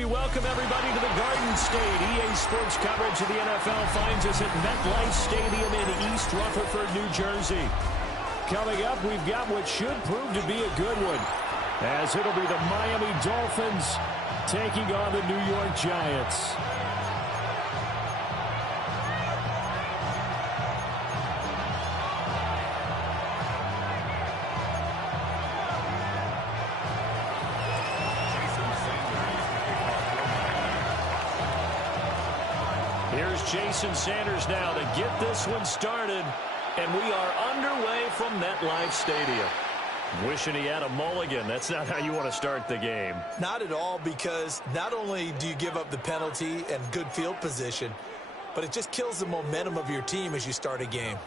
We welcome everybody to the Garden State. EA Sports coverage of the NFL finds us at MetLife Stadium in East Rutherford, New Jersey. Coming up, we've got what should prove to be a good one, as it'll be the Miami Dolphins taking on the New York Giants. Here's Jason Sanders now to get this one started, and we are underway from MetLife Stadium. Wishing he had a mulligan. That's not how you want to start the game. Not at all, because not only do you give up the penalty and good field position, but it just kills the momentum of your team as you start a game.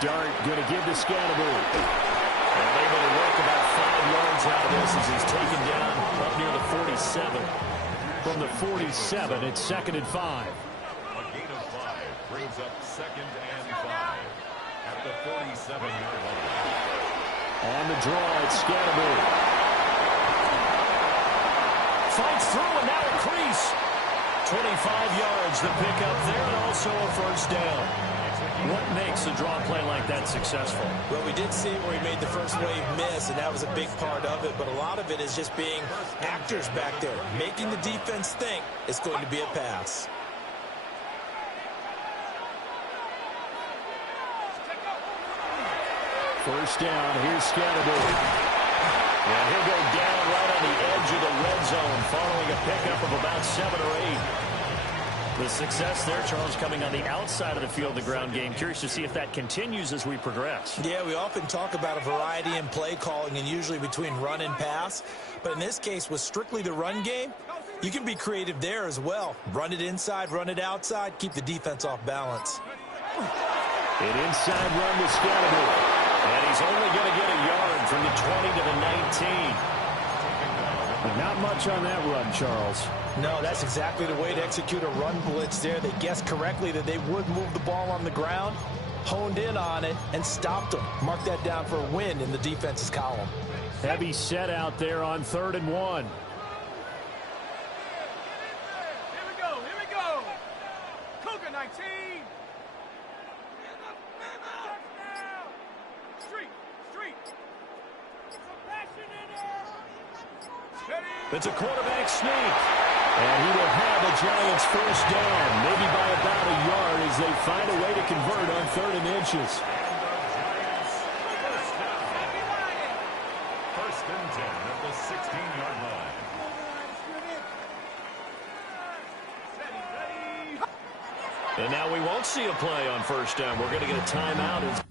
Dart going to give to Scannable. And able to work about 5 yards out of this as he's taken down up near the 47. From the 47, it's 2nd and 5. A gain of 5 brings up 2nd and 5 at the 47-yard line. On the draw, it's Scannable. Fights through, and now a crease. 25 yards, the pickup there, and also a first down. What makes a draw play like that successful? Well, we did see it where he made the first wave miss, and that was a big part of it. But a lot of it is just being actors back there, making the defense think it's going to be a pass. First down, here's Scannable. And he'll go down right on the edge of the red zone following a pickup of about 7 or 8. The success there, Charles, coming on the outside of the field, the ground game. Curious to see if that continues as we progress. Yeah, we often talk about a variety in play calling and usually between run and pass. But in this case, with strictly the run game, you can be creative there as well. Run it inside, run it outside, keep the defense off balance. An inside run with Scannable. And he's only going to get a yard from the 20 to the 19. But not much on that run, Charles. No, that's exactly the way to execute a run blitz there. They guessed correctly that they would move the ball on the ground, honed in on it, and stopped them. Mark that down for a win in the defense's column. Heavy set out there on 3rd and 1. Here we go. Cougar 19. Street. It's a quarterback sneak. And he will have the Giants first down, maybe by about a yard as they find a way to convert on 3rd and inches. First and 10 at the 16-yard line. And now we won't see a play on first down. We're going to get a timeout.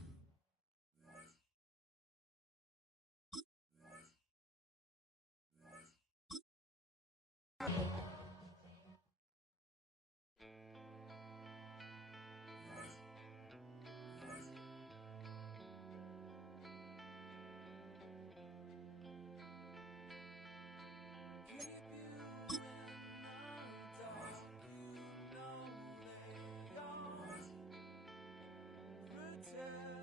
Yeah.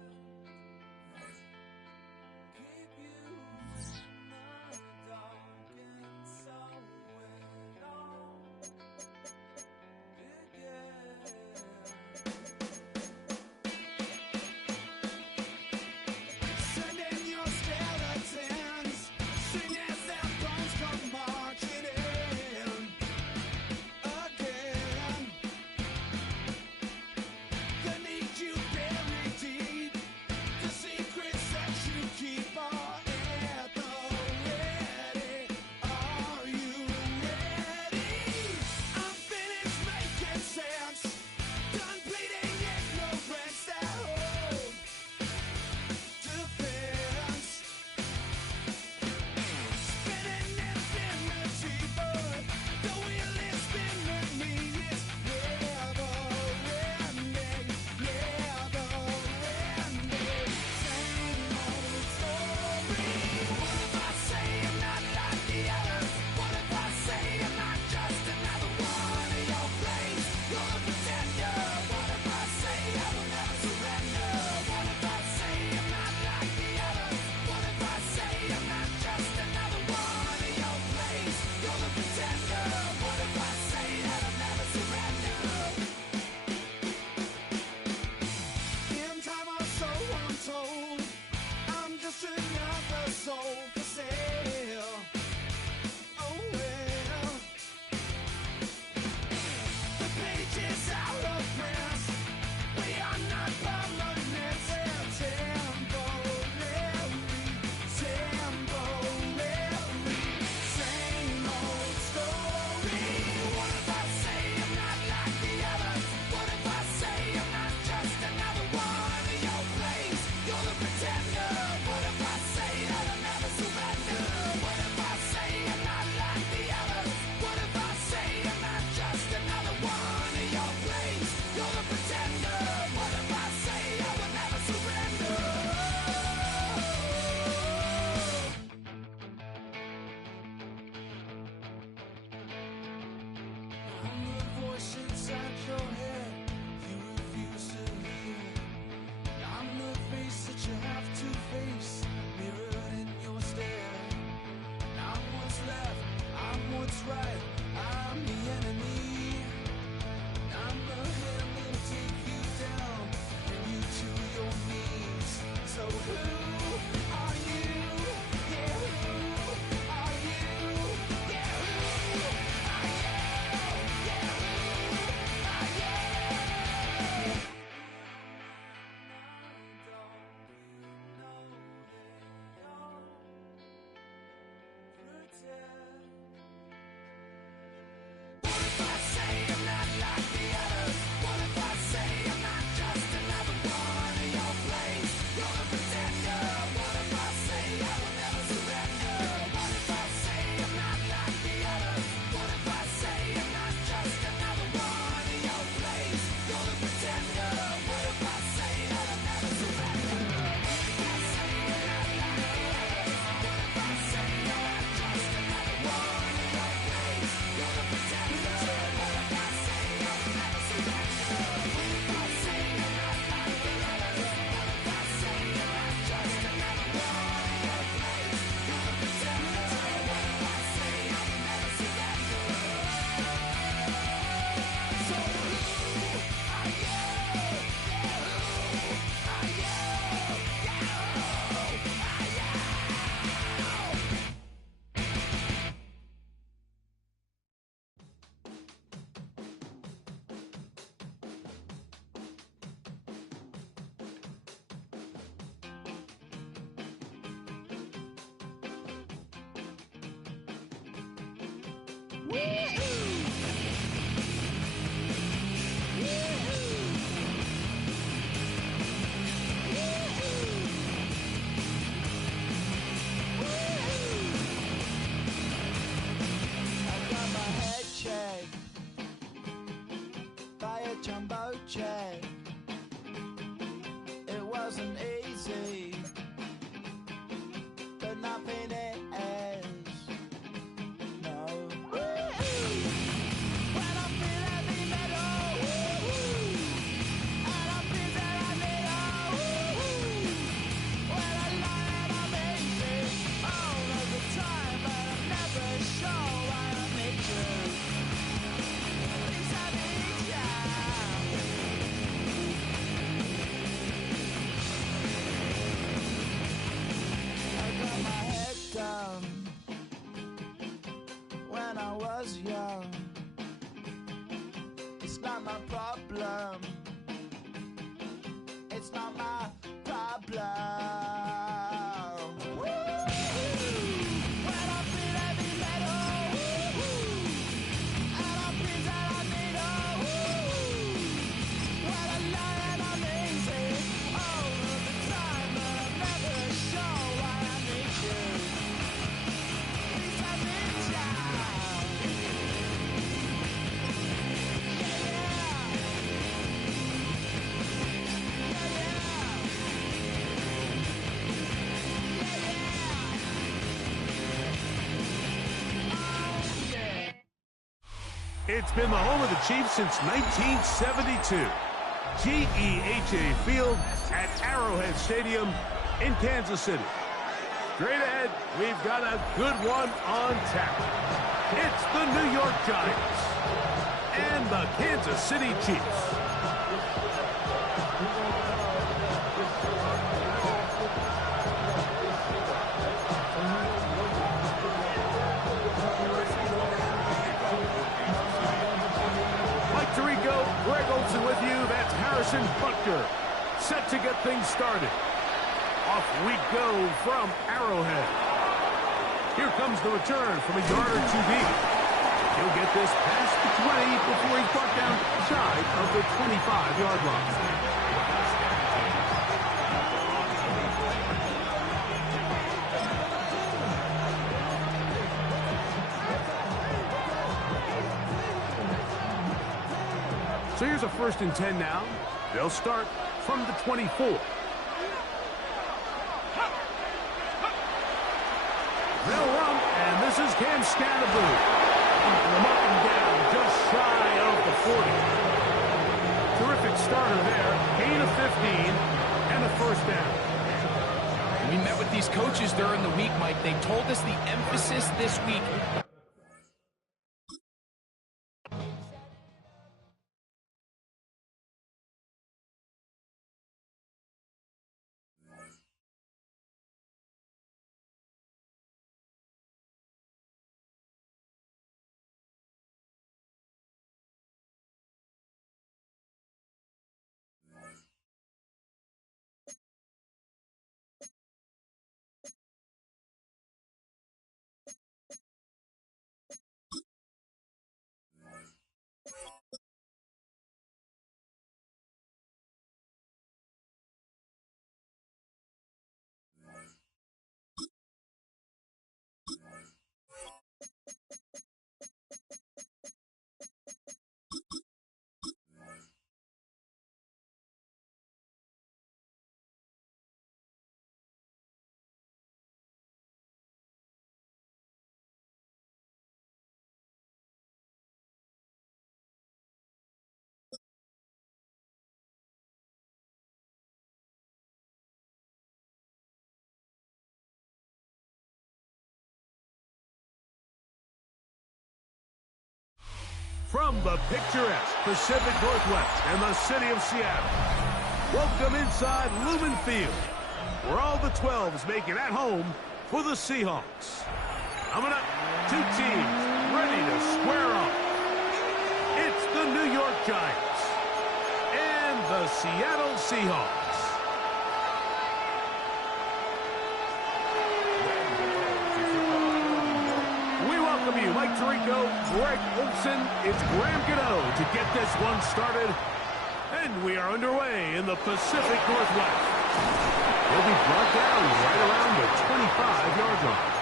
inside your head, you refuse to hear. I'm the face that you have to face, mirrored in your stare. I'm what's left, I'm what's right, I'm the enemy. I'm the hand that'll take you down, bring you to your knees. So who are you? Yeah, who are you? Yeah, who are you? Yeah, who are you? What if I say I'm not like the others? What if I say I'm not just another one in your place? You're the pretender. What if I say I will never surrender? What if I say I'm not like the others? What if I say I'm not just another one in your place? You're the pretender. What if I say that I'll never surrender? What if I say I'm not like the others? What if I say I'm not just another one in your place? You're the pretender. What if I say I will never surrender? What if I say I'm not like the others? What if I say I'm not just another one in your place? You're the pretender. What if I say I will never surrender? So who are you? Yeah, who are you? Yeah, who are you? I got my head checked by a jumbo jet. It wasn't easy, but nothing is. No. When I feel heavy metal, and I feel that I need when I lie and I'm easy all of the time, but I'm never sure why I need you. Please I need ya. I got my head down when I was young. It's not my problem. It's not my problem. When I feel heavy metal, and I feel that I need when I lie and I'm easy all of the time, but I'm never sure why I need you. Please I need ya. It's been the home of the Chiefs since 1972. GEHA Field at Arrowhead Stadium in Kansas City. Straight ahead, we've got a good one on tap. It's the New York Giants and the Kansas City Chiefs. Mike Tirico, Greg Olsen with you. That's Harrison Butker, set to get things started. Off we go from Arrowhead. Here comes the return from a yard or two deep. He'll get this past the 20 before he's brought down shy of the 25-yard line. So here's a 1st and 10 now. They'll start from the 24. They'll run, and this is Cam Scatterboo. Keeping them up and down just shy of the 40. Terrific starter there. Gain of 15 and a first down. We met with these coaches during the week, Mike. They told us the emphasis this week. From the picturesque Pacific Northwest and the city of Seattle, welcome inside Lumen Field, where all the 12s make it at home for the Seahawks. Coming up, two teams ready to square off. It's the New York Giants and the Seattle Seahawks. Welcome you, Mike Tirico, Greg Olson. It's Graham Gano to get this one started. And we are underway in the Pacific Northwest. We'll be brought down right around the 25-yard line.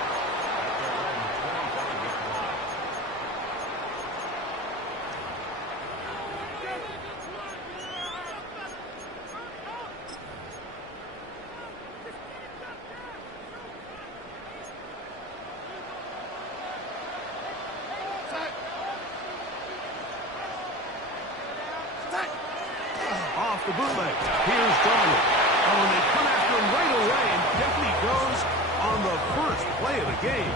Off the bootleg. Here's Donald. Oh, and they come after him right away, and definitely goes on the first play of the game.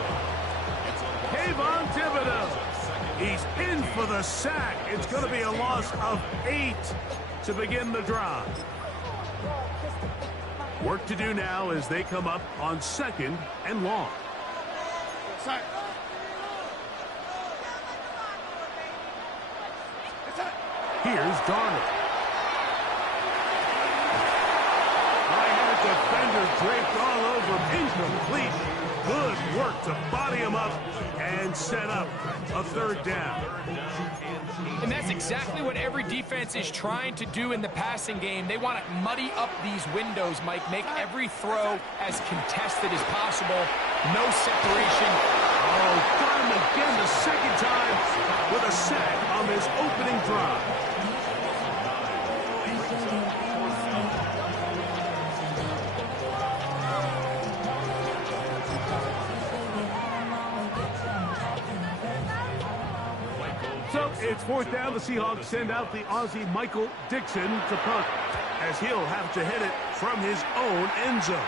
Kayvon Thibodeau. He's in for the sack. It's going to be a loss of 8 to begin the drive. Work to do now as they come up on 2nd and long. Here's Darnold. Defender draped all over him, incomplete. Good work to body him up and set up a third down. And that's exactly what every defense is trying to do in the passing game. They want to muddy up these windows, Mike, make every throw as contested as possible. No separation. Oh, got him again the second time with a sack on this opening drive. So it's 4th down. The Seahawks send out the Aussie Michael Dixon to punt, as he'll have to hit it from his own end zone.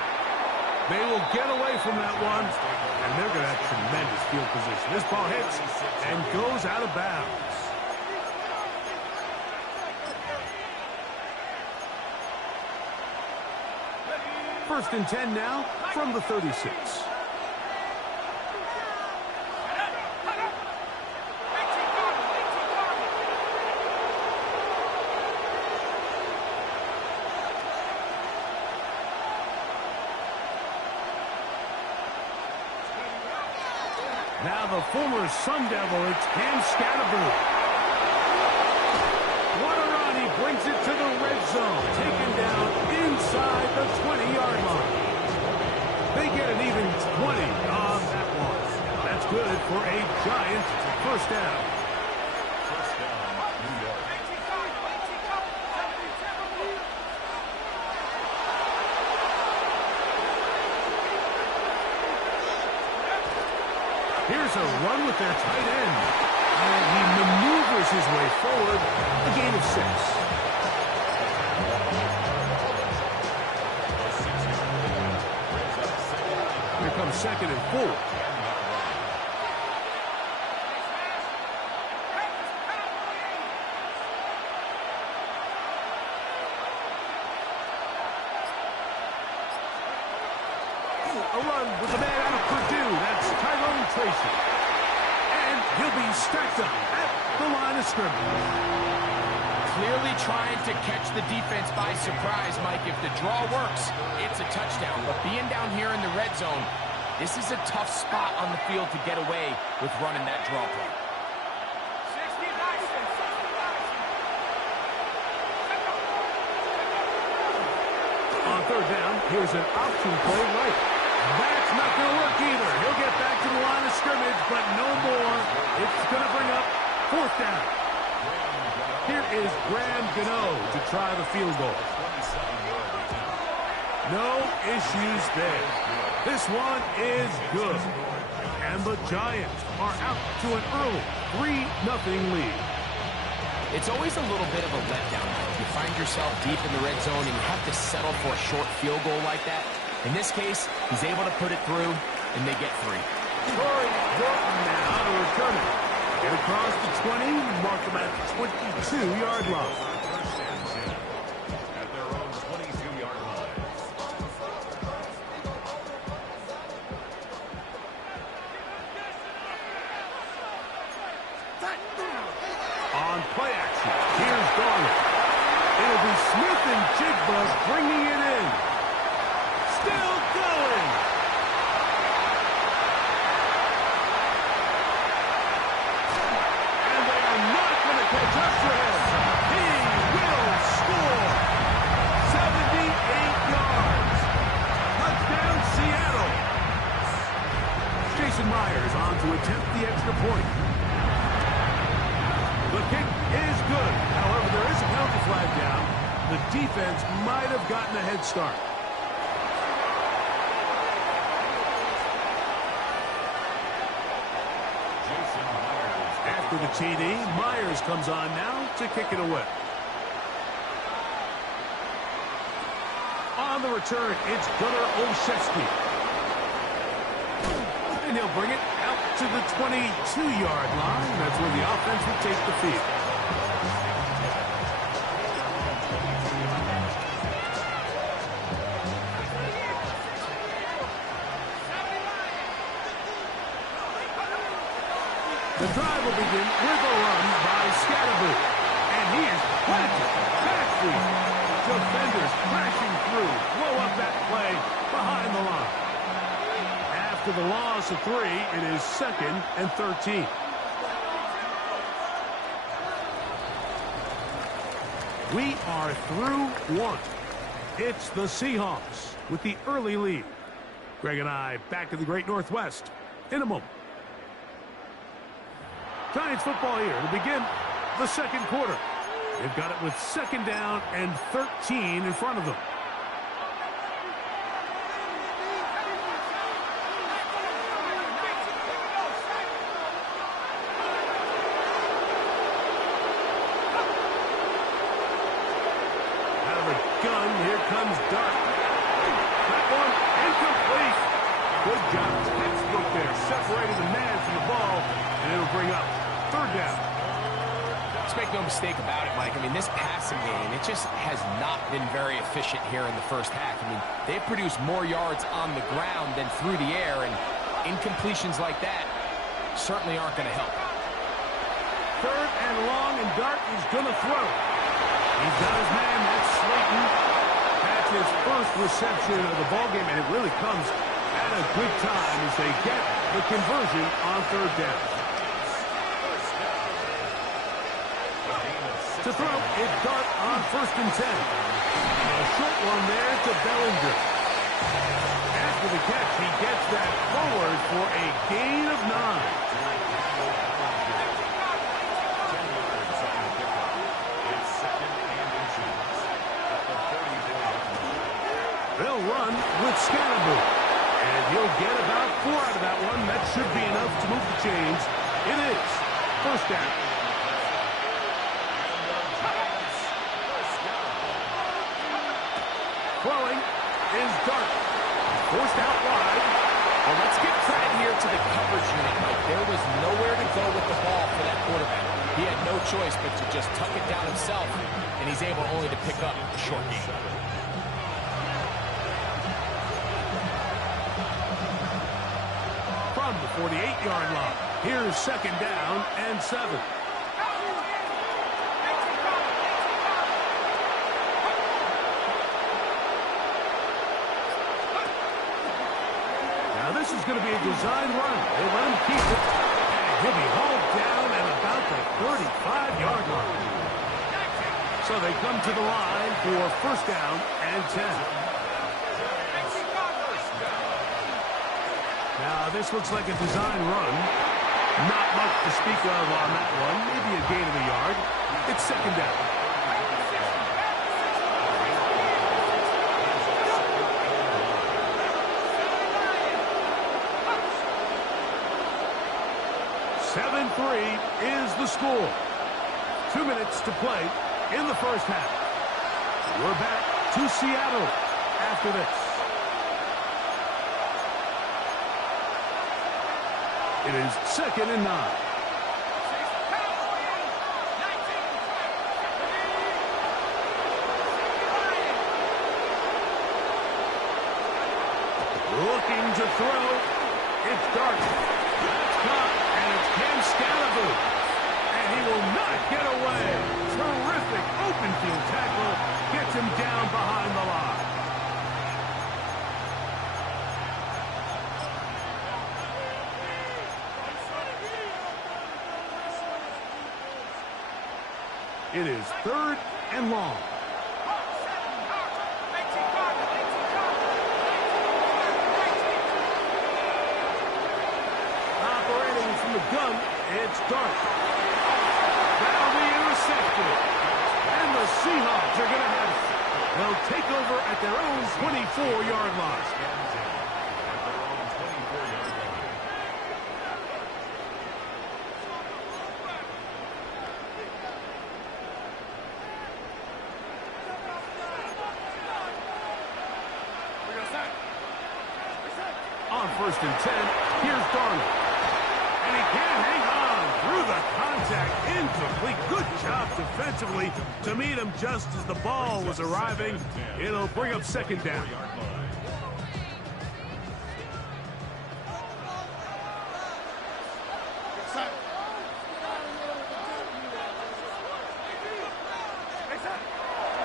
They will get away from that one, and they're going to have tremendous field position. This ball hits and goes out of bounds. First and 10 now from the 36. Now the former Sun Devil, it's Cam Scatterboo. What a run, he brings it to the red zone, taken down inside the 20-yard line. They get an even 20 on that one. That's good for a Giant first down. First down, New York. Here's a run with their tight end. And he maneuvers his way forward. A gain of 6. Here comes 2nd and 4. A run with the man out of Purdue. That's Tyrone Tracy. And he'll be stacked up at the line of scrimmage. Clearly trying to catch the defense by surprise, Mike. If the draw works, it's a touchdown. But being down here in the red zone, this is a tough spot on the field to get away with running that draw play. On 3rd down, here's an option play right. That's not going to work either. He'll get back to the line of scrimmage, but no more. It's going to bring up 4th down. Here is Graham Gano to try the field goal. No issues there. This one is good. And the Giants are out to an early 3-0 lead. It's always a little bit of a letdown. You find yourself deep in the red zone and you have to settle for a short field goal like that. In this case, he's able to put it through, and they get 3. Corey Dorton now to return it. Get across the 20, mark him at the 22-yard line. At their own 22-yard line. On play action, here's Garner. It'll be Smith and Jigba bringing it in. Still going. And they are not going to catch up to him. He will score. 78 yards. Touchdown, Seattle. Jason Myers on to attempt the extra point. The kick is good. However, there is a penalty flag down. The defense might have gotten a head start. After the TD, Myers comes on now to kick it away. On the return, it's Gunnar Olszewski. And he'll bring it out to the 22-yard line. That's where the offense will take the field. The drive will begin with a run by Scatterby. And he is planted. Backfield. Defenders crashing through. Blow up that play behind the line. After the loss of 3, it is 2nd and 13. We are through 1. It's the Seahawks with the early lead. Greg and I back in the Great Northwest in a moment. Giants football here to begin the 2nd quarter. They've got it with 2nd down and 13 in front of them. Out of the gun, here comes Dart. That one incomplete. Good job. Textbook there, separating the man from the ball, and it'll bring up 3rd down. Let's make no mistake about it, Mike. I mean, this passing game, it just has not been very efficient here in the first half. I mean, they've produced more yards on the ground than through the air, and incompletions like that certainly aren't going to help. 3rd and long, and Dart is going to throw. He's got his man, that's Slayton. That's his first reception of the ballgame, and it really comes at a good time as they get the conversion on 3rd down. To throw, it's Dart on 1st and 10. A short one there to Bellinger. After the catch, he gets that forward for a gain of 9. They'll run with Scatterby. And he'll get about 4 out of that one. That should be enough to move the chains. It is. First down. Throwing is Dart. Forced out wide. Well, let's give credit here to the coverage unit, Mike. There was nowhere to go with the ball for that quarterback. He had no choice but to just tuck it down himself, and he's able only to pick up a short gain. From the 48-yard line, here's second down and 7. Now this is going to be a design run. They let him keep it. And he'll be hauled down at about the 35-yard line. So they come to the line for first down and 10. Now, this looks like a design run. Not much to speak of on that one. Maybe a gain of a yard. It's second down. Is the score. 2 minutes to play in the first half. We're back to Seattle after this. It is second and 9. Looking to throw. It's Dart. That's caught, and it's Cam Scalaboo. And he will not get away. Terrific open field tackle. Gets him down behind the line. It is third and long. Operating from the gun, it's Dart. That'll be intercepted. And the Seahawks are going to have it. They'll take over at their own 24-yard line. On first and 10, here's Darnold. And he can't hang on through the contact. Incomplete. Good job defensively to meet him just as the ball was arriving. It'll bring up second down.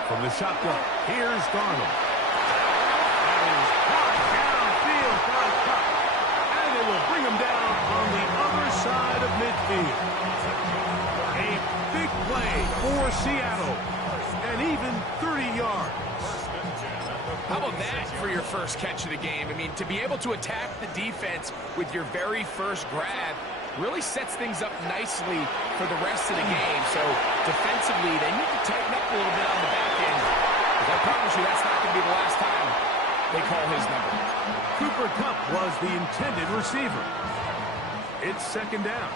From the shotgun, here's Darnold. And they will bring him down on the other side of midfield. A big play for Seattle. And even 30 yards. How about that for your first catch of the game? I mean, to be able to attack the defense with your very first grab really sets things up nicely for the rest of the game. So defensively, they need to tighten up a little bit on the back end. I promise you that's not going to be the last time they call his number. Cooper Kupp was the intended receiver. It's second down.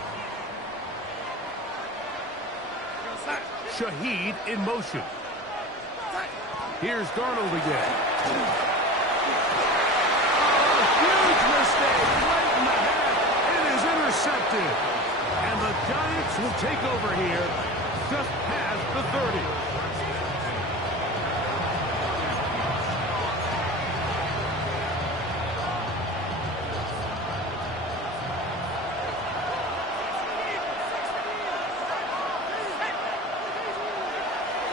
Shaheed in motion. Here's Darnold again. Oh, huge mistake right in the half. It is intercepted. And the Giants will take over here just past the 30.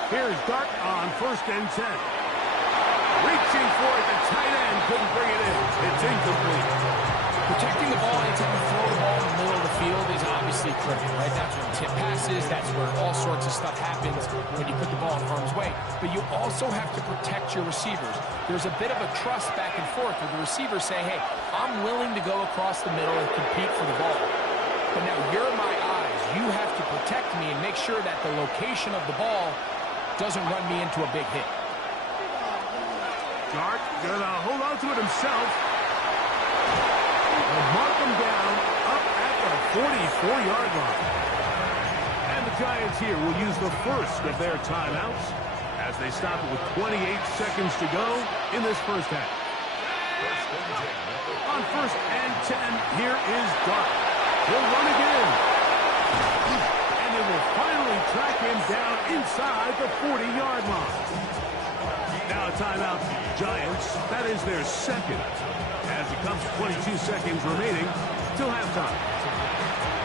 Here's Dart on first and 10. Reaching for it, the tight end couldn't bring it in. It's incomplete. Protecting the ball anytime you throw the ball in the middle of the field is obviously critical, right? That's where tip passes, that's where all sorts of stuff happens when you put the ball in harm's way. But you also have to protect your receivers. There's a bit of a trust back and forth where the receivers say, hey, I'm willing to go across the middle and compete for the ball. But now you're my eyes. You have to protect me and make sure that the location of the ball doesn't run me into a big hit. Dart gonna hold on to it himself. And mark him down up at the 44-yard line. Giants here will use the first of their timeouts as they stop it with 28 seconds to go in this first half. On 1st and 10, here is Dart. He'll run again. And they will finally track him down inside the 40-yard line. Now a timeout, Giants. That is their second, as it comes 22 seconds remaining till halftime.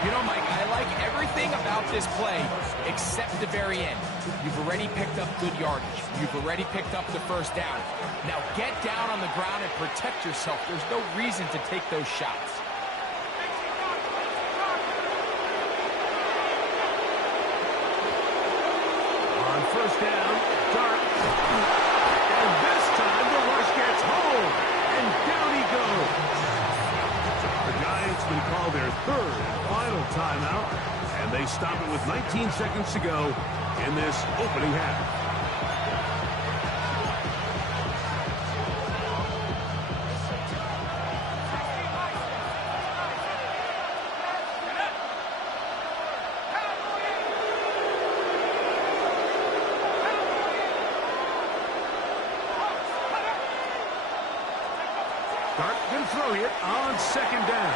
You know, Mike, I like everything about this play except the very end. You've already picked up good yardage. You've already picked up the first down. Now get down on the ground and protect yourself. There's no reason to take those shots. On 1st down, Dart. And this time the rush gets home. And down he goes. The Giants will call their third and final timeout, and they stop it with 19 seconds to go in this opening half. Dart can throw here on 2nd down.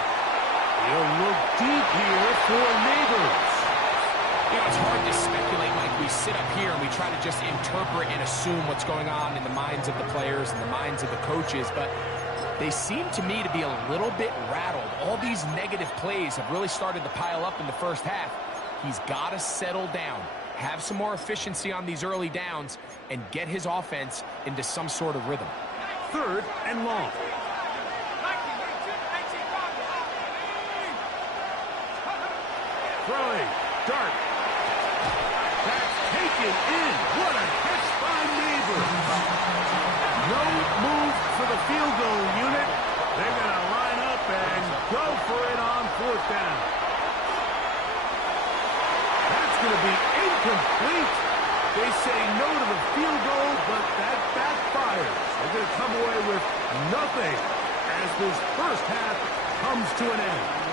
He'll look deep here for Neighbors. You know, it's hard to speculate, Mike. We sit up here and we try to just interpret and assume what's going on in the minds of the players and the minds of the coaches, but they seem to me to be a little bit rattled. All these negative plays have really started to pile up in the first half. He's got to settle down, have some more efficiency on these early downs, and get his offense into some sort of rhythm. 3rd and long. Throwing. Dart. That's taken in. What a catch by Neighbors. No move for the field goal unit. They're going to line up and go for it on 4th down. That's going to be incomplete. They say no to the field goal, but that backfires. They're going to come away with nothing as this first half comes to an end.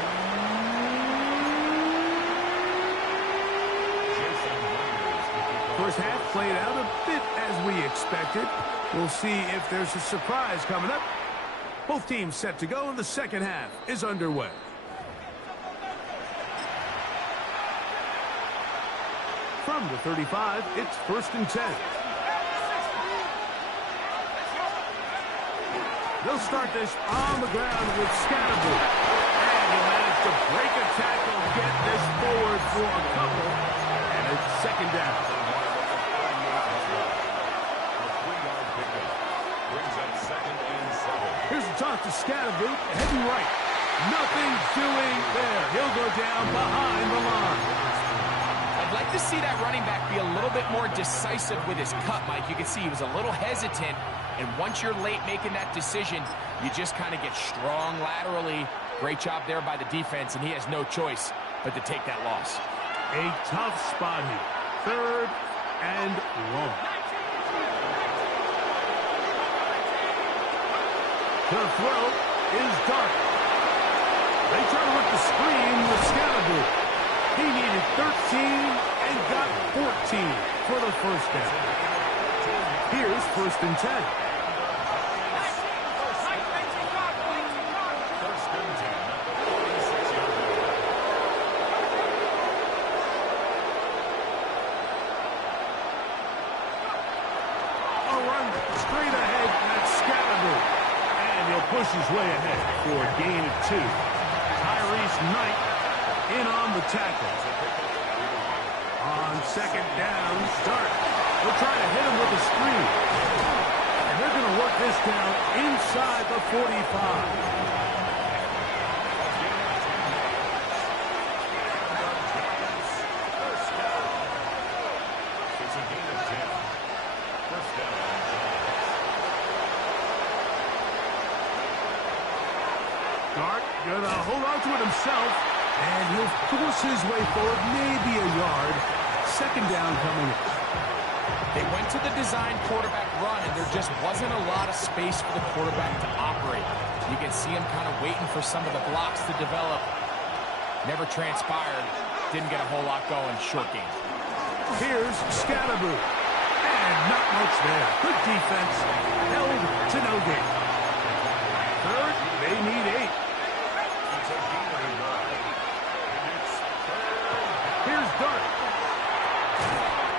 First half played out a bit as we expected. We'll see if there's a surprise coming up. Both teams set to go, and the second half is underway. From the 35, it's 1st and 10. They'll start this on the ground with Scatterby. And he managed to break a tackle, get this forward for a couple, and it's 2nd down. Here's a toss to Scatterboot, heading right. Nothing doing there. He'll go down behind the line. I'd like to see that running back be a little bit more decisive with his cut, Mike. You can see he was a little hesitant, and once you're late making that decision, you just kind of get strong laterally. Great job there by the defense, and he has no choice but to take that loss. A tough spot here. 3rd and long. The throw is Dart. They try to work the screen with Scatterboot. He needed 13 and got 14 for the first down. Here's 1st and 10. A run straight ahead, that's Scatterboot. He'll push his way ahead for a gain of 2. Tyrese Knight in on the tackle. On 2nd down, Dart. They'll try to hit him with a screen. And they're going to work this down inside the 45. Dart gonna hold on to it himself, and he'll force his way forward, maybe a yard. 2nd down coming in. They went to the design quarterback run, and there just wasn't a lot of space for the quarterback to operate. You can see him kind of waiting for some of the blocks to develop. Never transpired. didn't get a whole lot going short game. Here's Scatterboo. And not much there. Good defense. Held to no gain. Third, they need 8. Here's Dart.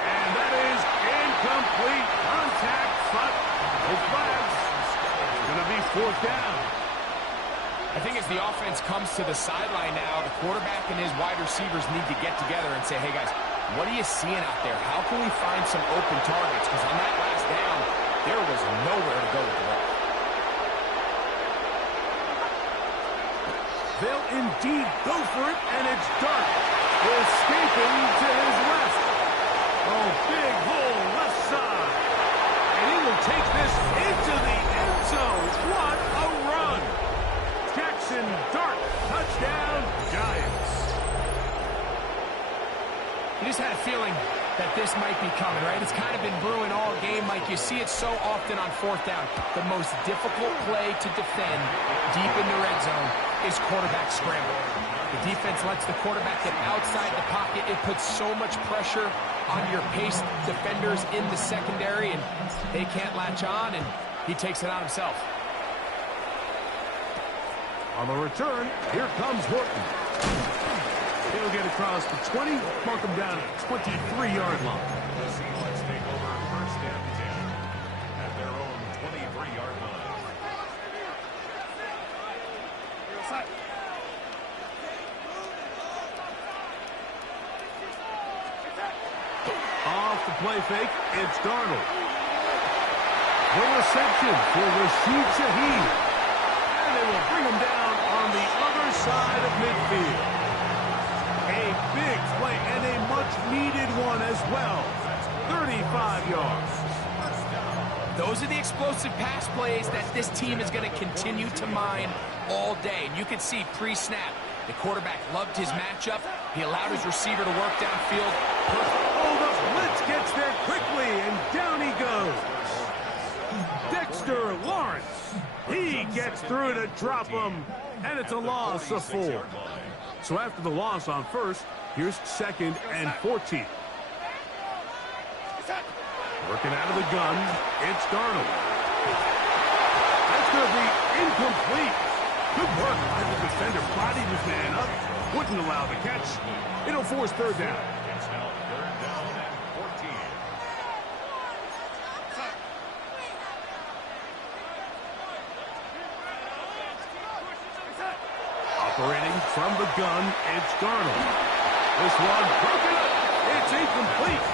And that is incomplete. Contact, but no flags. It's going to be 4th down. I think as the offense comes to the sideline now, the quarterback and his wide receivers need to get together and say, hey, guys, what are you seeing out there? How can we find some open targets? Because on that last down, there was nowhere to go with the ball. They'll indeed go for it, and it's Dart escaping to his left. Oh, big hole left side. And he will take this into the end zone. What a run. Jackson Dart, touchdown, Giants. You just had a feeling that this might be coming, right? It's kind of been brewing all game, Mike. You see it so often on 4th down. The most difficult play to defend deep in the red zone is quarterback scramble. The defense lets the quarterback get outside the pocket. It puts so much pressure on your paced defenders in the secondary, and they can't latch on, and he takes it on himself. On the return, here comes Horton. He'll get across the 20, mark him down at the 23-yard line. The Seahawks take over 1st and 10 at their own 23-yard line. Off the play fake, it's Darnold. The reception for Rashid Shaheed. And they will bring him down on the other side of midfield. A big play and a much-needed one as well. 35 yards. Those are the explosive pass plays that this team is going to continue to mine all day. And you can see pre-snap, the quarterback loved his matchup. He allowed his receiver to work downfield. Oh, the blitz gets there quickly, and down he goes. Dexter Lawrence. He gets through to drop him, and it's a loss of 4. So after the loss on 1st, here's 2nd and 14. Working out of the gun, it's Darnold. That's going to be incomplete. Good work by the defender. Bodied his man up. Wouldn't allow the catch. It'll force 3rd down. It's now 3rd down and 14. Operating from the gun, it's Darnold. This one broken up. It's incomplete.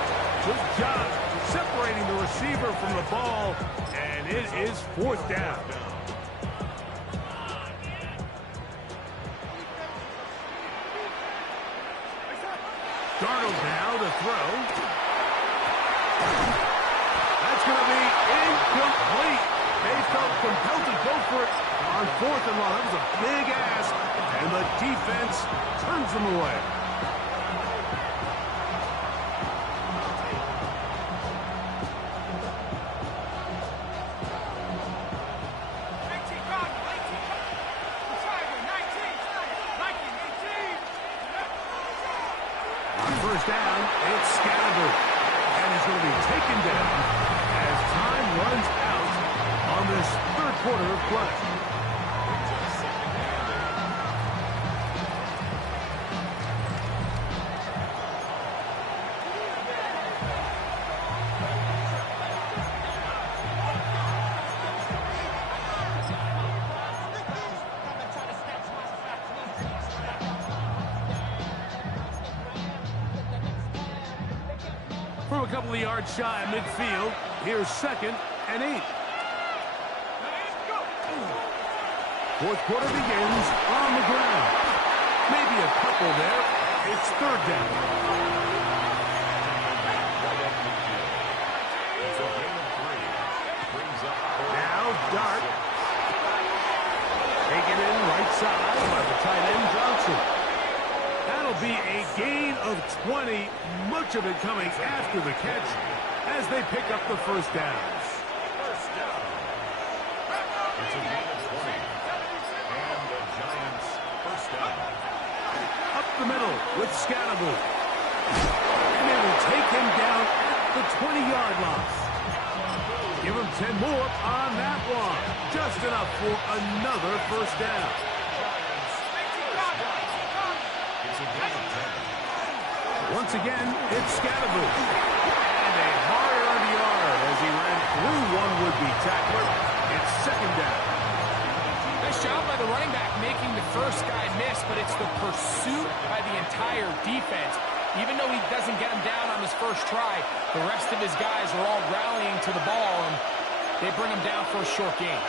Good job separating the receiver from the ball, and it is 4th down. Darnold now to throw. That's going to be incomplete. They felt compelled to go for it on 4th and long. That was a big ask, and the defense turns them away. On 1st down, it's Scatterboo, and he's going to be taken down as time runs out on this 3rd quarter of play. From a couple of yards shy of midfield, here's 2nd and 8. 4th quarter begins on the ground. Maybe a couple there. It's 3rd down. Now Dart. Taken in right side by the tight end Johnson. That'll be a gain of 20, much of it coming after the catch as they pick up the 1st down. It's a gain of 20. And the Giants 1st down. Up the middle. middle with Scalaboo. And they will take him down at the 20-yard line. Give him 10 more on that one. Just enough for another first down. Once again, it's Scalaboo. And a hard-earned yard as he ran through one would-be tackler. It's second down. Nice job by the running back making the first guy miss, but it's the pursuit by the entire defense. Even though he doesn't get him down on his first try, the rest of his guys are all rallying to the ball, and they bring him down for a short gain.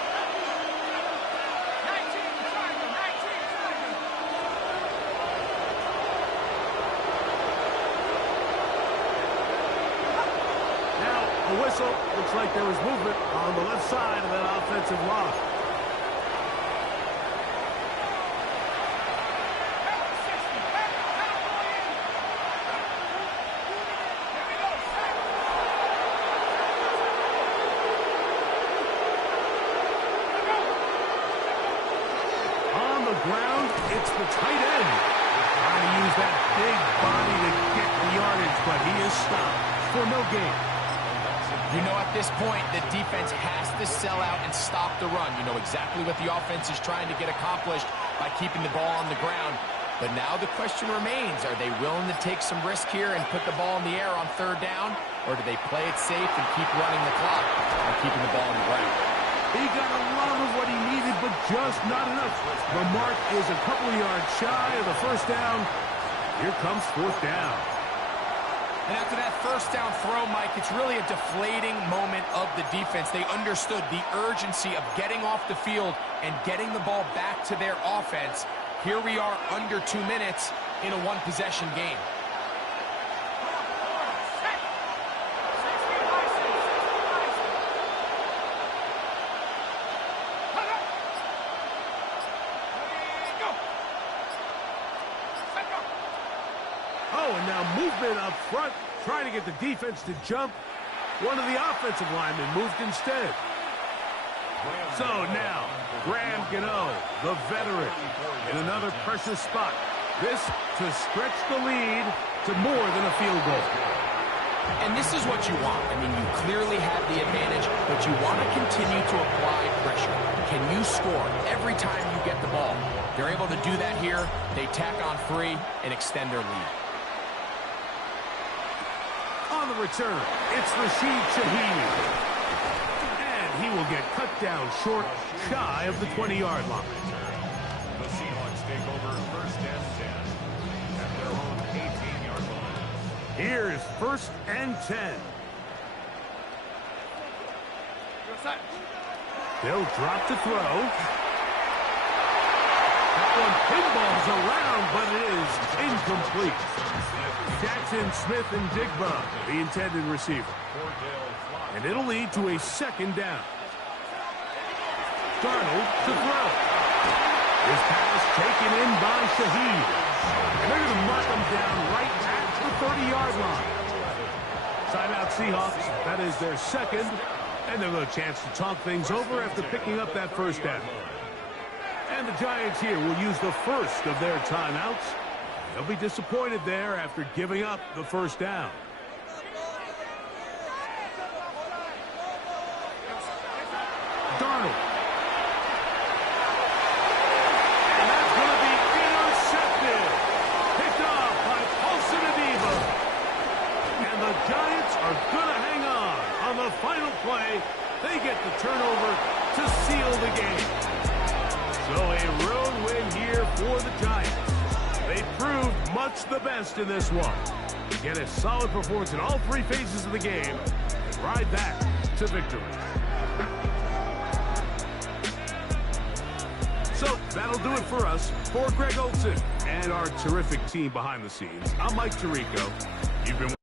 Now, a whistle. Looks like there was movement on the left side of that offensive line. Ground, it's the tight end. Trying to use that big body to get the yardage, but he is stopped for no gain. You know, at this point, the defense has to sell out and stop the run. You know exactly what the offense is trying to get accomplished by keeping the ball on the ground. But now the question remains, are they willing to take some risk here and put the ball in the air on third down? Or do they play it safe and keep running the clock by keeping the ball on the ground? He got a lot of what he needed, but just not enough. The mark is a couple of yards shy of the first down. Here comes fourth down. And after that first down throw, Mike, it's really a deflating moment of the defense. They understood the urgency of getting off the field and getting the ball back to their offense. Here we are under 2 minutes in a one-possession game. Movement up front, trying to get the defense to jump. One of the offensive linemen moved instead. So now, Graham Gano, the veteran, in another pressure spot. This to stretch the lead to more than a field goal. And this is what you want. I mean, you clearly have the advantage, but you want to continue to apply pressure. Can you score every time you get the ball? They're able to do that here. They tack on 3 and extend their lead. On the return, it's Rashid Shaheed. And he will get cut down short, shy of the 20-yard line. The Seahawks take over first and 10 at their own 18-yard line. Here's first and 10. They'll drop the throw. That one pinballs around, but it is incomplete. Jackson, Smith, and Digba, the intended receiver. And it'll lead to a second down. Darnold to throw. His pass taken in by Shaheed. And they're going to mark him down right at the 30-yard line. Timeout Seahawks. That is their second. And they'll have a chance to talk things over after picking up that first down. And the Giants here will use the first of their timeouts. They'll be disappointed there after giving up the first down. Darnold. And that's going to be intercepted. Picked off by Paulson Adebo. And the Giants are going to hang on the final play. They get the turnover to seal the game. So a road win here for the Giants. They proved much the best in this one. Get a solid performance in all 3 phases of the game and ride that to victory. So that'll do it for us. For Greg Olson and our terrific team behind the scenes, I'm Mike Tirico. You've been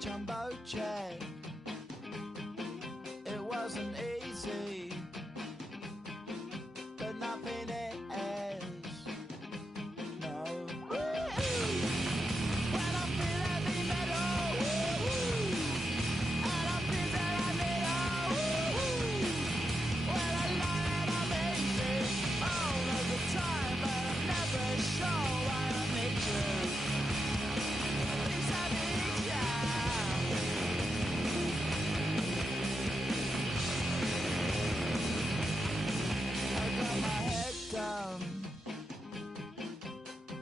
Jumbo jet. It wasn't easy, but nothing is. No. When I feel heavy metal, and I feel that I need when I lie and I'm easy all of the time, but I'm never sure why I need you. Please I need ya.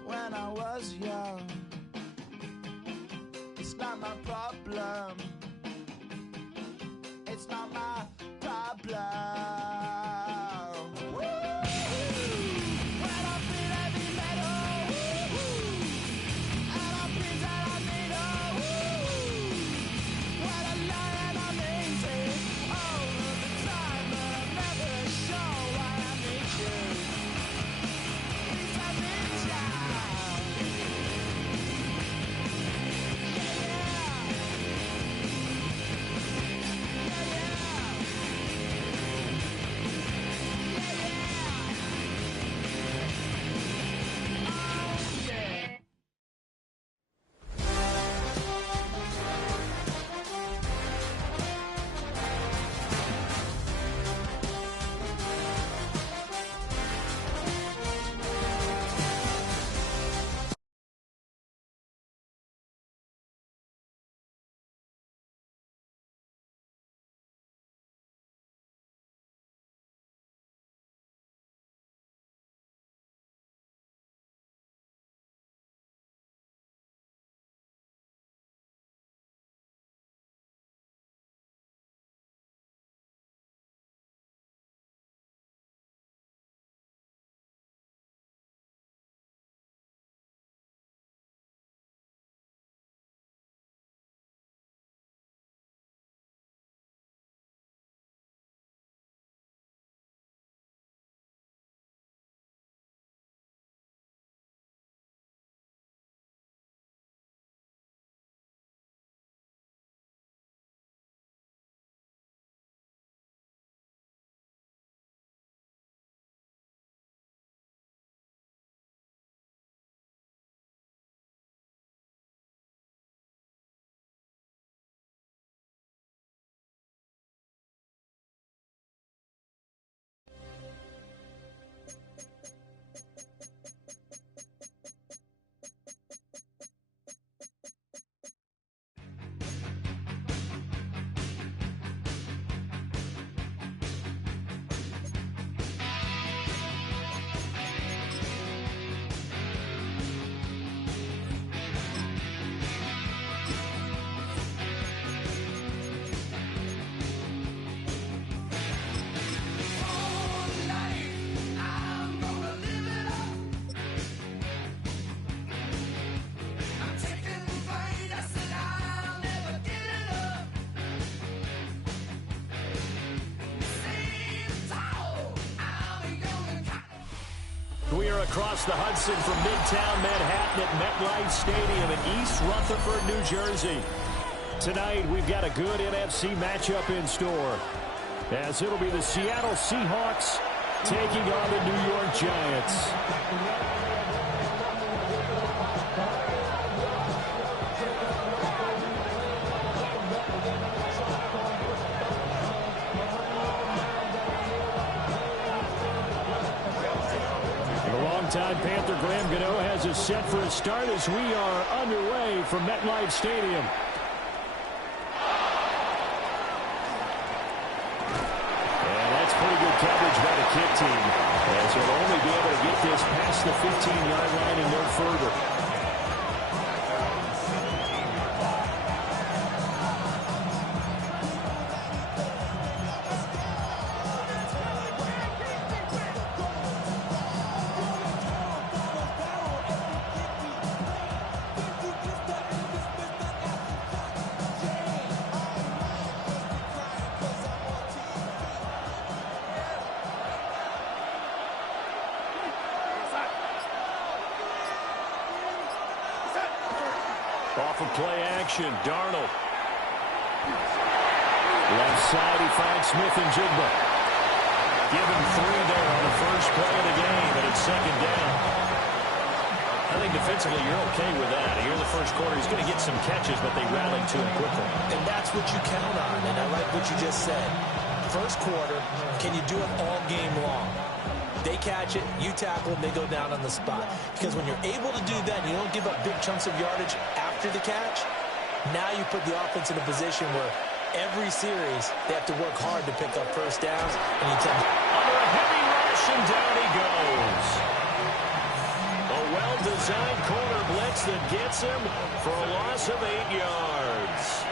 When I was young, it's not my problem. It's not my problem. When I feel heavy metal, and I feel that I need when I lie and I'm easy all of the time, but I'm never sure why I need you. Please I need ya. We are across the Hudson from Midtown Manhattan at MetLife Stadium in East Rutherford, New Jersey. Tonight, we've got a good NFC matchup in store, as it'll be the Seattle Seahawks taking on the New York Giants. Time Panther Graham Gano has us set for a start as we are underway from MetLife Stadium. And that's pretty good coverage by the kick team, as they'll only be able to get this past the 15-yard line and no further. Off of play action, Darnold. Left side, he finds Smith and Jigba. Give him 3 there on the first play of the game, and it's second down. I think defensively you're okay with that. Here in the first quarter, he's going to get some catches, but they rallied to him quickly. And that's what you count on, and I like what you just said. First quarter, can you do it all game long? They catch it, you tackle, they go down on the spot. Because when you're able to do that, and you don't give up big chunks of yardage after the catch, now you put the offense in a position where every series they have to work hard to pick up first downs. And you tell them, under a heavy rush, and down he goes. A well-designed corner blitz that gets him for a loss of 8 yards.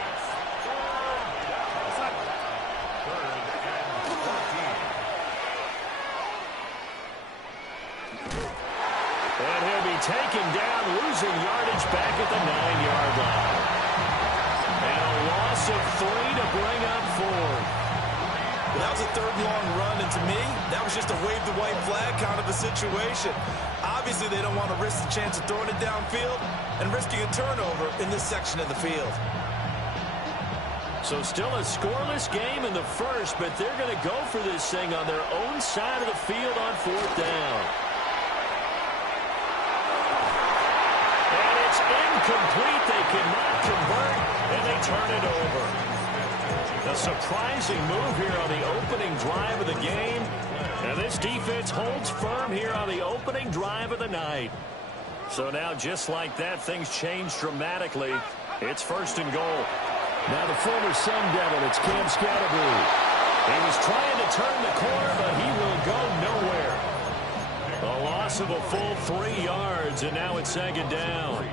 And he'll be taken down, losing yardage back at the 9-yard line. And a loss of 3 to bring up 4. that was a third long run, and to me, that was just a wave the white flag kind of a situation. Obviously, they don't want to risk the chance of throwing it downfield and risking a turnover in this section of the field. So still a scoreless game in the first, but they're going to go for this thing on their own side of the field on 4th down. And it's incomplete. They cannot convert, and they turn it over. A surprising move here on the opening drive of the game. And this defense holds firm here on the opening drive of the night. So now, just like that, things change dramatically. It's 1st and goal. Now the former Sun Devil, it's Cam Scatterbrain. He was trying to turn the corner, but he will go nowhere. A loss of a full 3 yards, and now it's 2nd down.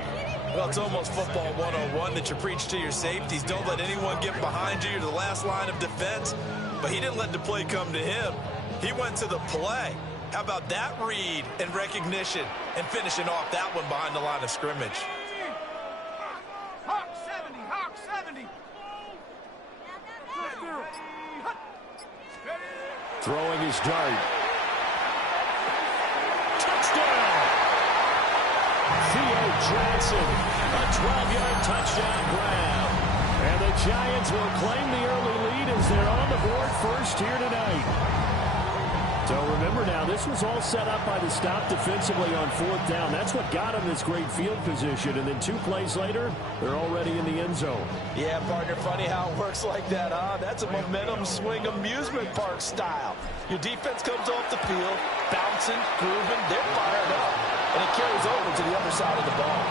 Well, it's almost football 101 that you preach to your safeties. Don't let anyone get behind you. You're the last line of defense. But he didn't let the play come to him. He went to the play. How about that read and recognition and finishing off that one behind the line of scrimmage? Hawk 70, Hawk 70. Throwing his dart. Touchdown! Theo Johnson, a 12-yard touchdown grab. And the Giants will claim the early lead as they're on the board first here tonight. So remember now, this was all set up by the stop defensively on 4th down. That's what got them this great field position. And then 2 plays later, they're already in the end zone. Yeah, partner, funny how it works like that, huh? That's a momentum swing amusement park style. Your defense comes off the field, bouncing, grooving, they're fired up. And it carries over to the other side of the ball.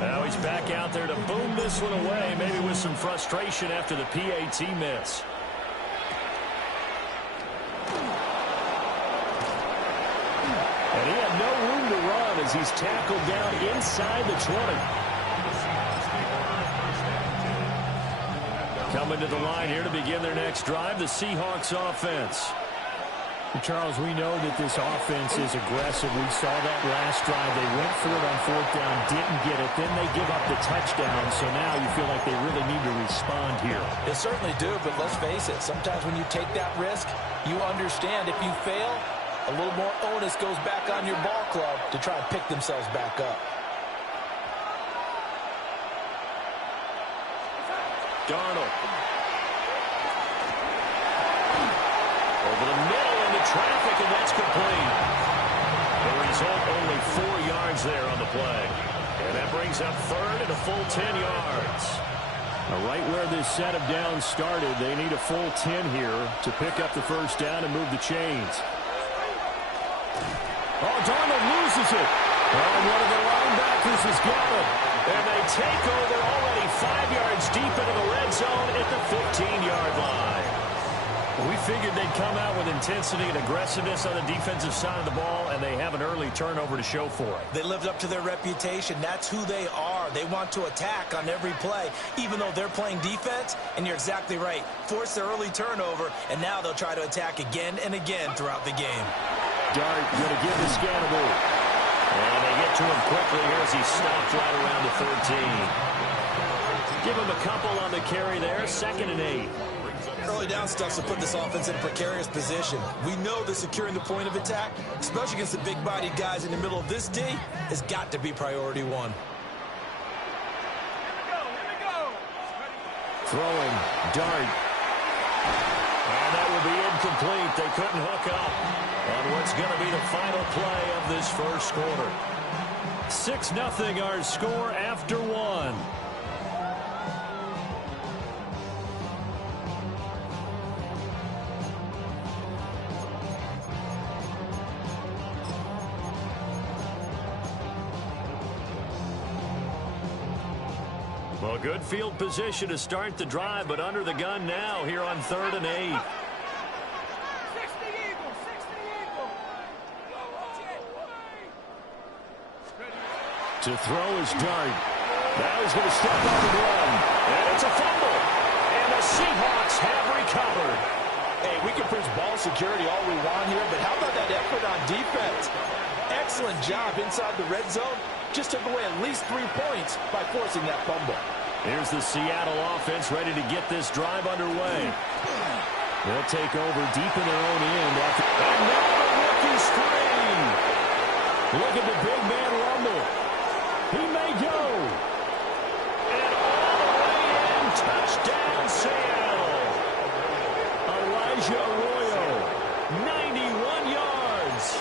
Now he's back out there to boom this one away, maybe with some frustration after the PAT miss. And he had no room to run as he's tackled down inside the 20. Coming to the line here to begin their next drive, the Seahawks offense. Charles, we know that this offense is aggressive. We saw that last drive. They went for it on 4th down, didn't get it. Then they give up the touchdown. So now you feel like they really need to respond here. They certainly do, but let's face it. Sometimes when you take that risk, you understand if you fail, a little more onus goes back on your ball club to try and pick themselves back up. Darnold. Over the middle into traffic, and that's complete. The result, only 4 yards there on the play. And that brings up 3rd and a full 10 yards. Now, right where this set of downs started, they need a full 10 here to pick up the first down and move the chains. Oh, Darnold loses it. Oh, one of the linebackers has got him. And they take over already 5 yards deep into the red zone at the 15-yard line. We figured they'd come out with intensity and aggressiveness on the defensive side of the ball, and they have an early turnover to show for it. They lived up to their reputation. That's who they are. They want to attack on every play, even though they're playing defense. And you're exactly right. Force their early turnover, and now they'll try to attack again and again throughout the game. Dart going to give the Scatterbrain. And they get to him quickly here as he stopped right around the 13. Give him a couple on the carry there. 2nd and 8. Early down stuff to put this offense in a precarious position. We know that securing the point of attack, especially against the big-bodied guys in the middle of this D, has got to be priority one. Throwing, dart. And that will be incomplete. They couldn't hook up on what's going to be the final play of this first quarter. 6-0 our score after one. Well, good field position to start the drive, but under the gun now here on 3rd and 8. To throw his dart. Now he's going to step up and run. And it's a fumble. And the Seahawks have recovered. Hey, we can preach ball security all we want here, but how about that effort on defense? Excellent job inside the red zone. Just took away at least 3 points by forcing that fumble. Here's the Seattle offense ready to get this drive underway. They'll take over deep in their own end. And now the rookie screen. Look at the big man rumble. He may go. And all the way in. Touchdown, Seattle. Elijah Arroyo, 91 yards.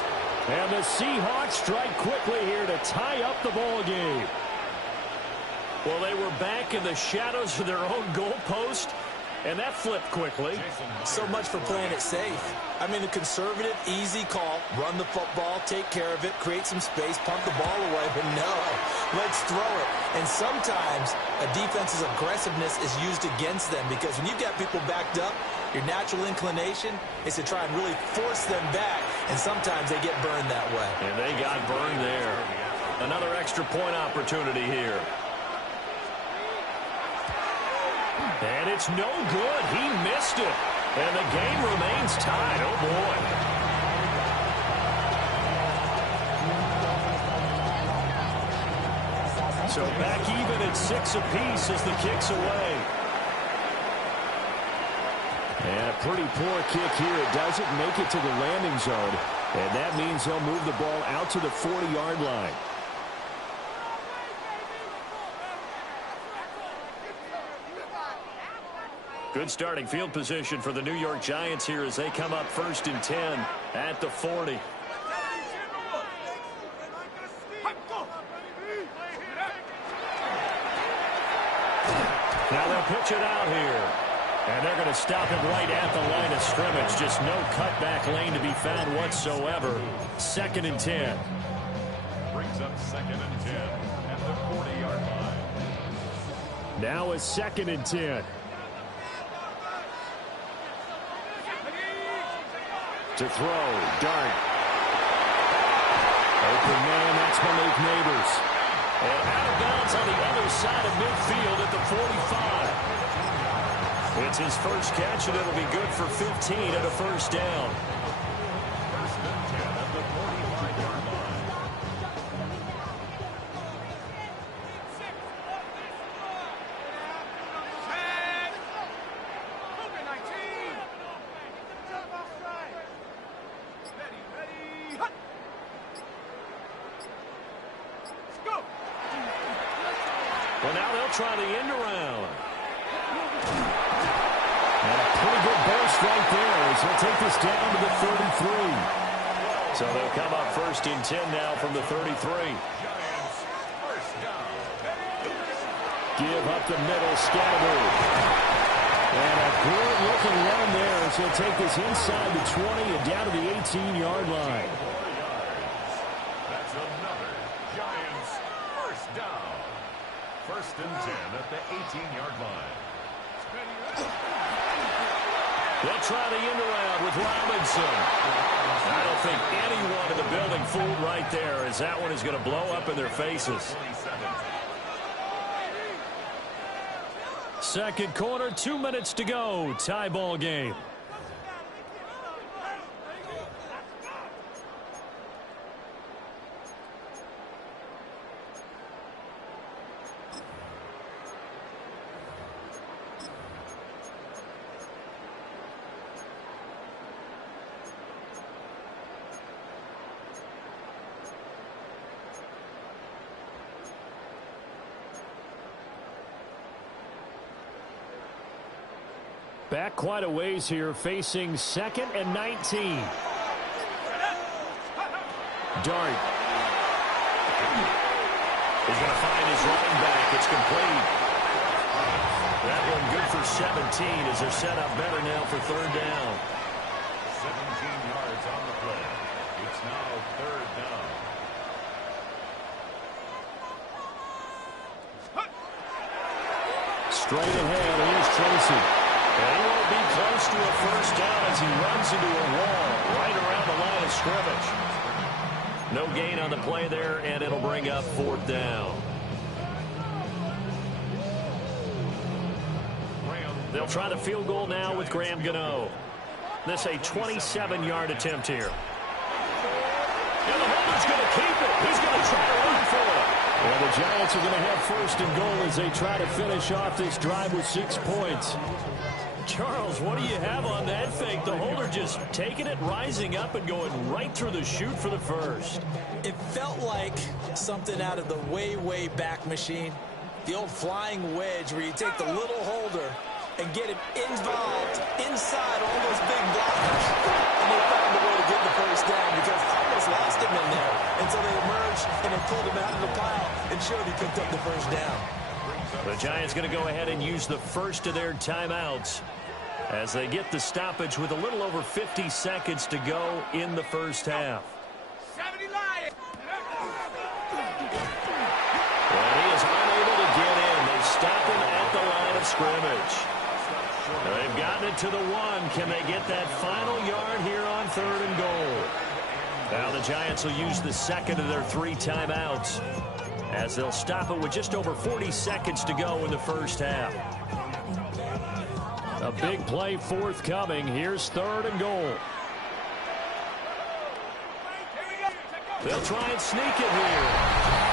And the Seahawks strike quickly here to tie up the ball game. Well, they were back in the shadows of their own goalpost, and that flipped quickly. So much for playing it safe. I mean, a conservative, easy call. Run the football, take care of it, create some space, pump the ball away. But no, let's throw it. And sometimes a defense's aggressiveness is used against them because when you've got people backed up, your natural inclination is to try and really force them back, and sometimes they get burned that way. And they got burned there. Another extra point opportunity here. And it's no good. He missed it. And the game remains tied. Oh, boy. So back even at 6 apiece as the kick's away. And a pretty poor kick here. It doesn't make it to the landing zone. And that means they'll move the ball out to the 40-yard line. Good starting field position for the New York Giants here as they come up 1st and 10 at the 40. Now they'll pitch it out here. And they're going to stop him right at the line of scrimmage. Just no cutback lane to be found whatsoever. 2nd and 10. Brings up 2nd and 10 at the 40-yard line. Now a 2nd and 10. To throw, dart. Open man, that's Malik Neighbors. And out of bounds on the other side of midfield at the 45. It's his first catch, and it'll be good for 15 and a first down. 1st and 10 at the 45-yard line. Well, now they'll try the end around. And a pretty good burst right there as he'll take this down to the 33. So they'll come up 1st and 10 now from the 33. Give up the middle, Scatterby. And a good-looking run there as he'll take this inside the 20 and down to the 18-yard line. That's another Giants first down. 1st and 10 at the 18-yard line. They'll try the end around with Robinson. I don't think anyone in the building fooled right there as that one is going to blow up in their faces. 2nd quarter, 2 minutes to go. Tie ball game. Back quite a ways here, facing 2nd and 19. Dart. He's going to find his running back. It's complete. That one good for 17 as they're set up better now for 3rd down. 17 yards on the play. It's now 3rd down. Straight ahead, here's Tracy. And he won't be close to a 1st down as he runs into a wall right around the line of scrimmage. No gain on the play there, and it'll bring up 4th down. They'll try the field goal now with Graham Gano. This a 27-yard attempt here. And the holder's going to keep it. He's going to try to run for it. Well, the Giants are going to have 1st and goal as they try to finish off this drive with 6 points. Charles, what do you have on that fake? The holder just taking it, rising up, and going right through the chute for the 1st. It felt like something out of the way, way back machine. The old flying wedge where you take the little holder and get him involved inside all those big blockers. And they found a way to get the 1st down because I almost lost him in there until they emerged and they pulled him out of the pile and showed he picked up the 1st down. The Giants going to go ahead and use the first of their timeouts as they get the stoppage with a little over 50 seconds to go in the 1st half. 70 Lions. Well, he is unable to get in. They stop him at the line of scrimmage. They've gotten it to the 1. Can they get that final yard here on 3rd and goal? Now the Giants will use the 2nd of their 3 timeouts as they'll stop it with just over 40 seconds to go in the 1st half. A big play forthcoming. Here's 3rd and goal. They'll try and sneak it here.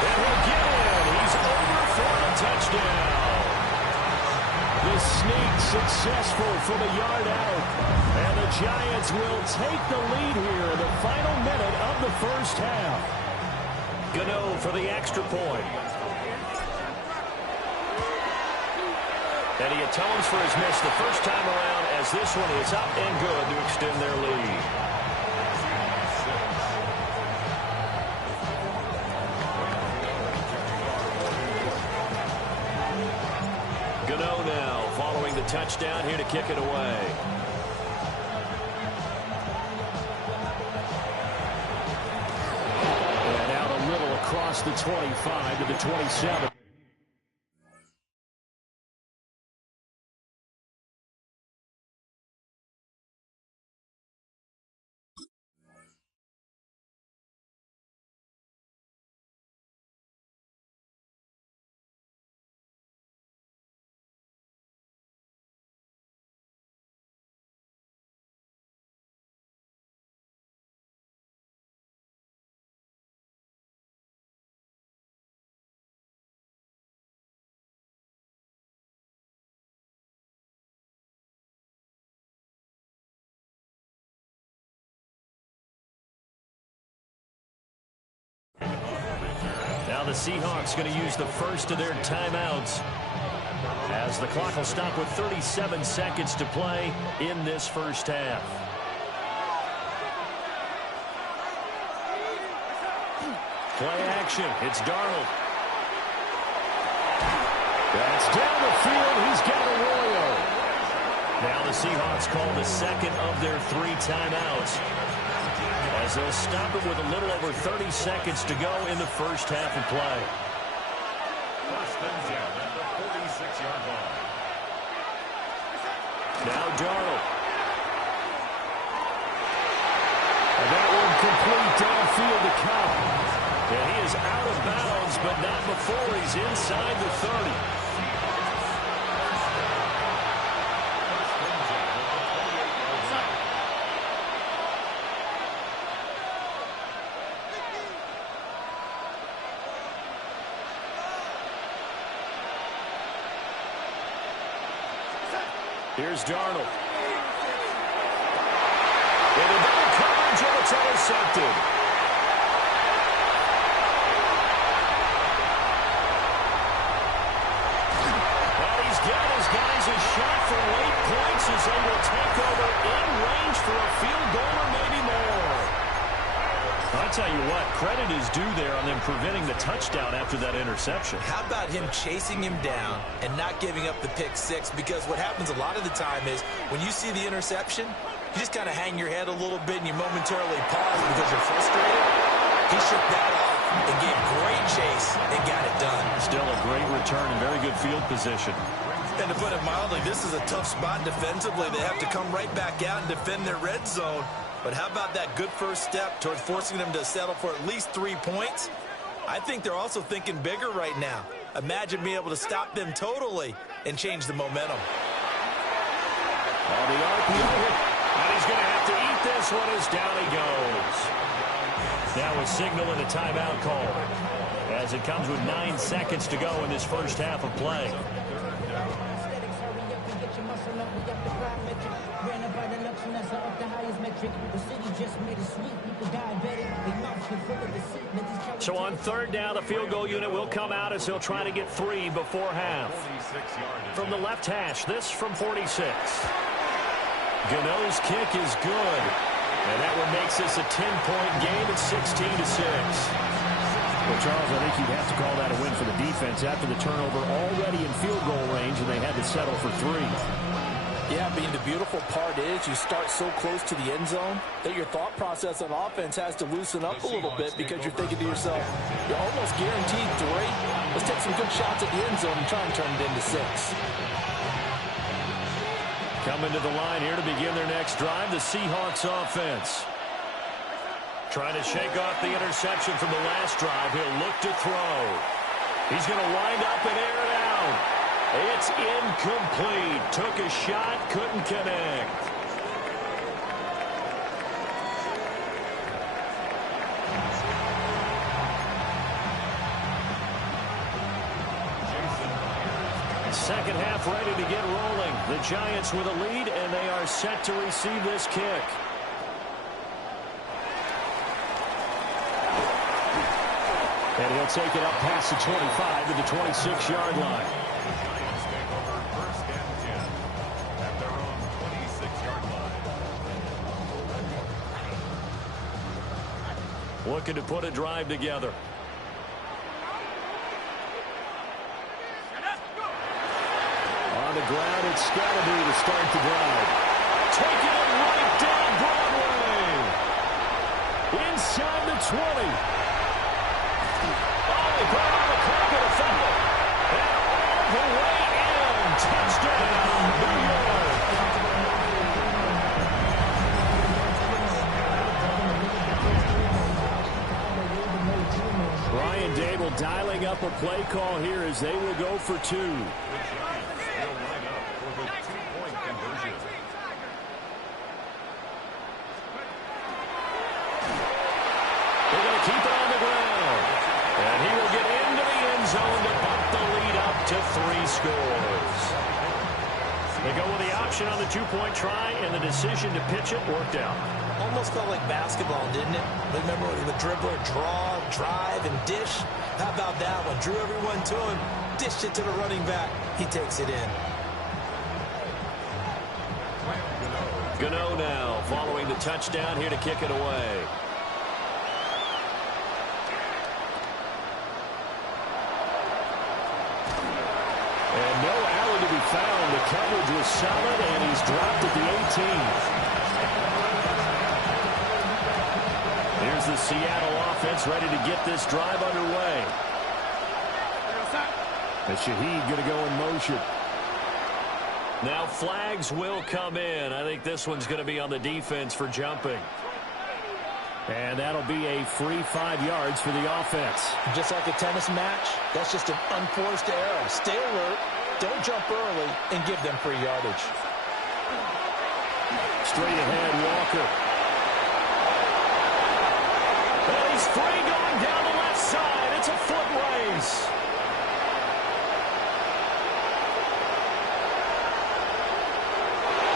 And he'll get in. He's over for the touchdown. The sneak successful from a yard out. And the Giants will take the lead here in the final minute of the 1st half. Gano for the extra point. And he atones for his miss the first time around as this one is up and good to extend their lead. Gano now following the touchdown here to kick it away. And out a little across the 25 to the 27. Now the Seahawks going to use the first of their timeouts as the clock will stop with 37 seconds to play in this 1st half. Play action. It's Darnold. That's down the field. He's got Arroyo. Now the Seahawks call the 2nd of their 3 timeouts as they'll stop it with a little over 30 seconds to go in the 1st half of play. 1st and 10 at the 46-yard line. Now Darnold. And that one complete downfield to Cobb. And he is out of bounds, but not before he's inside the 30. Here's Darnold. Into double coverage, and it's intercepted. Well, he's got his guys a shot for late points as as they will take over in range for a field goal or maybe more. I'll tell you what, credit is due there on them preventing the touchdown after that interception. How about him chasing him down and not giving up the pick six? Because what happens a lot of the time is when you see the interception, you just kind of hang your head a little bit and you momentarily pause because you're frustrated. He shook that off and gave great chase and got it done. Still a great return and very good field position. And to put it mildly, this is a tough spot defensively. They have to come right back out and defend their red zone. But how about that good first step towards forcing them to settle for at least 3 points? I think they're also thinking bigger right now. Imagine being able to stop them totally and change the momentum. On the RPO, and he's going to have to eat this one as down he goes. Now a signal and a timeout call as it comes with 9 seconds to go in this first half of play. So on third down, the field goal unit will come out as they'll try to get 3 before half. From the left hash, this from 46. Gano's kick is good. And that one makes this a 10-point game at 16-6. Well, Charles, I think you'd have to call that a win for the defense after the turnover already in field goal range, and they had to settle for 3. Yeah, I mean, the beautiful part is you start so close to the end zone that your thought process on offense has to loosen up a little bit because you're thinking to yourself, you're almost guaranteed 3. Let's take some good shots at the end zone and try and turn it into 6. Coming to the line here to begin their next drive, the Seahawks offense. Trying to shake off the interception from the last drive. He'll look to throw. He's going to wind up and air it out. It's incomplete. Took a shot, couldn't connect. Second half ready to get rolling. The Giants with a lead, and they are set to receive this kick. And he'll take it up past the 25 to the 26-yard line. First and 10 at their own 26-yard line. Looking to put a drive together. On the ground, it's Scalabrine to start the drive. Taking it right down Broadway. Inside the 20. Oh, he put it on the clock of the foul. And all the way in. Touchdown, New York. Brian Dable dialing up a play call here as they will go for 2. Keep it on the ground. And he will get into the end zone to bump the lead up to 3 scores. They go with the option on the 2-point try, and the decision to pitch it worked out. Almost felt like basketball, didn't it? Remember the dribbler, draw, drive, and dish? How about that one? Drew everyone to him, dished it to the running back. He takes it in. Gano now following the touchdown here to kick it away. And no Allen to be found. The coverage was solid, and he's dropped at the 18. Here's the Seattle offense ready to get this drive underway. And Shaheed going to go in motion. Now flags will come in. I think this one's going to be on the defense for jumping. And that'll be a free 5 yards for the offense. Just like a tennis match, that's just an unforced error. Stay alert, don't jump early, and give them free yardage. Straight ahead, Walker. And he's free going down the left side. It's a foot race.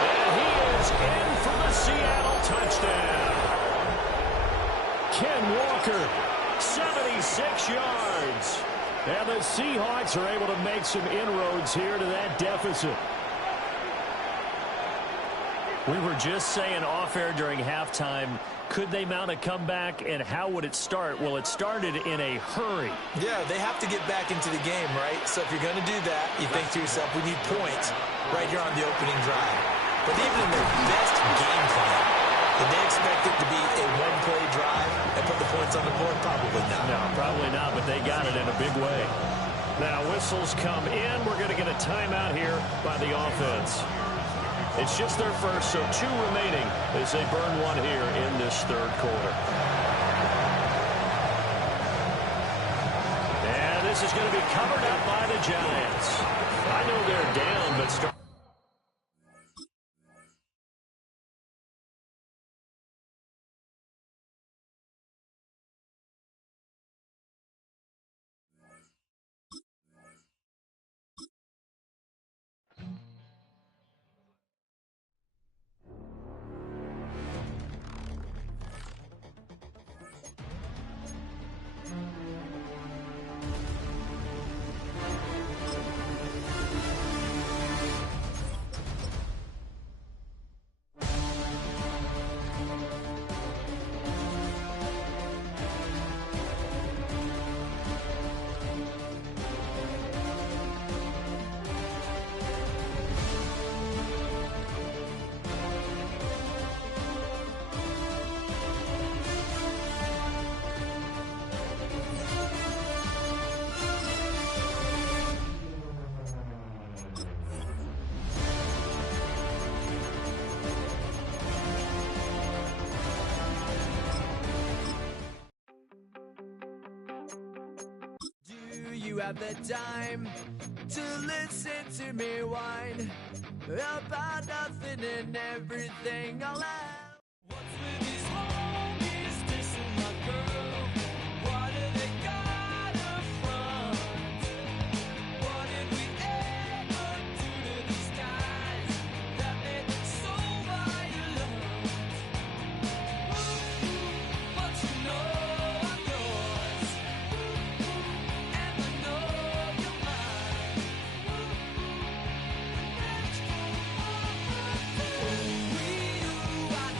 And he is in for the Seattle touchdown. Ken Walker, 76 yards. And the Seahawks are able to make some inroads here to that deficit. We were just saying off-air during halftime, could they mount a comeback, and how would it start? Well, it started in a hurry. Yeah, they have to get back into the game, right? So if you're going to do that, you think to yourself, we need points right here on the opening drive. But even in their best game plan, did they expect it to be a one-play drive and put the points on the board? Probably not. No, probably not, but they got it in a big way. Now, whistles come in. We're going to get a timeout here by the offense. It's just their first, so 2 remaining as they burn one here in this third quarter. And this is going to be covered up by the Giants. I know they're down, but you have the time to listen to me whine about nothing and everything all out. What's with these homies dissing my girl? What do they got her from? What did we ever do to these guys that made them so violent? But you know I'm yours, and I know you're mine. We, you, I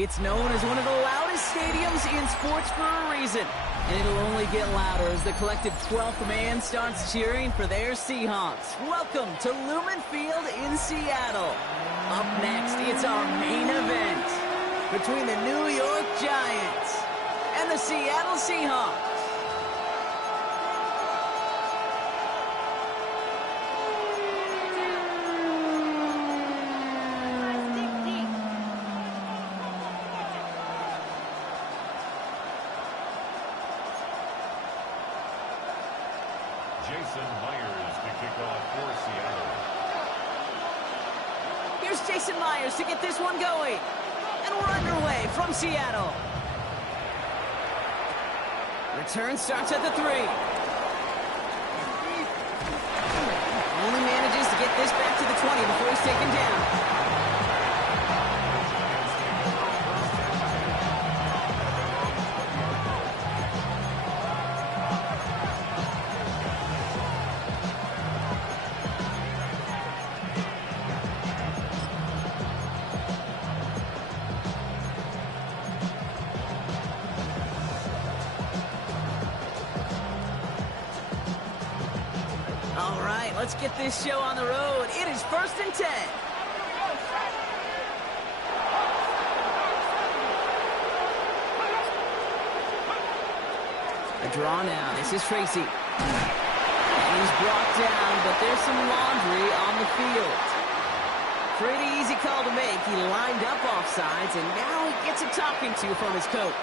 It's known as one of the loudest stadiums in sports for a reason. And it'll only get louder as the collective 12th man starts cheering for their Seahawks. Welcome to Lumen Field in Seattle. Up next, it's our main event between the New York Giants and the Seattle Seahawks. Jason Myers to kick off for Seattle. Here's Jason Myers to get this one going. And we're underway from Seattle. Return starts at the 3. Only manages to get this back to the 20 before he's taken down. All right, let's get this show on the road. It is 1st and 10. A draw now. This is Tracy. And he's brought down, but there's some laundry on the field. Pretty easy call to make. He lined up offsides, and now he gets a talking to from his coach.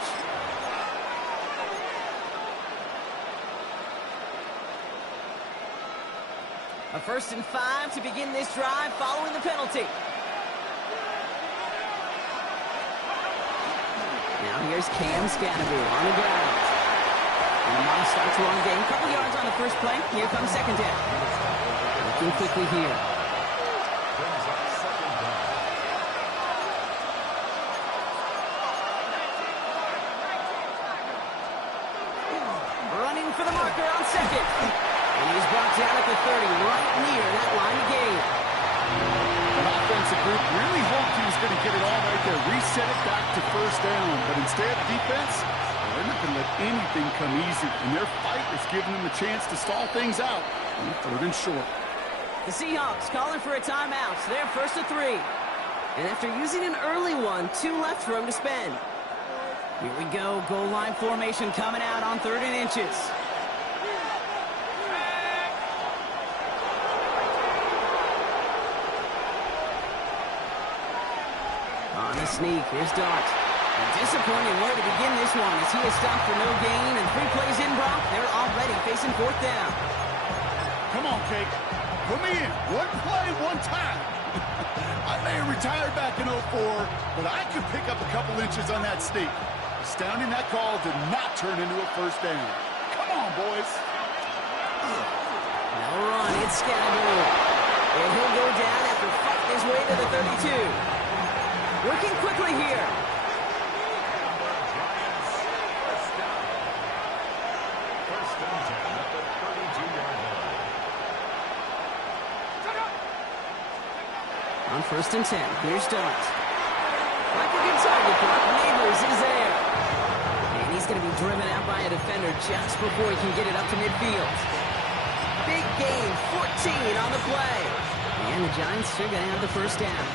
A 1st and 5 to begin this drive following the penalty. Now here's Cam Scannaboo on the ground. And the Mons starts to run game. Couple yards on the first play. Here comes 2nd down. Looking quickly here. Running for the marker on 2nd. And he's brought down at the 30, right near that line of gain. The offensive group really hoped he was going to get it all right there, reset it back to 1st down. But instead, defense, they're not going to let anything come easy. And their fight is giving them a chance to stall things out on 3rd and short. The Seahawks calling for a timeout. They're 1st and 3. And after using an early one, 2 left for him to spend. Here we go, goal line formation coming out on 3rd and inches. On the sneak, here's Dart. A disappointing way to begin this one as he is stopped for no gain, and 3 plays in, Brock. They're already facing 4th down. Come on, Cake. Put me in. One play, one time. I may have retired back in 04, but I could pick up a couple inches on that sneak. Astounding that call did not turn into a 1st down. Come on, boys. No run, it's Scannaboo. And he'll go down after fighting his way to the 32. Working quickly here. Giants, 1st down. 1st and 10 at the 32-yard line. On 1st and 10, here's Dart. Like a good target, Brock. Neighbors is there. And he's going to be driven out by a defender just before he can get it up to midfield. Big gain, 14 on the play. And the Giants are going to have the 1st down.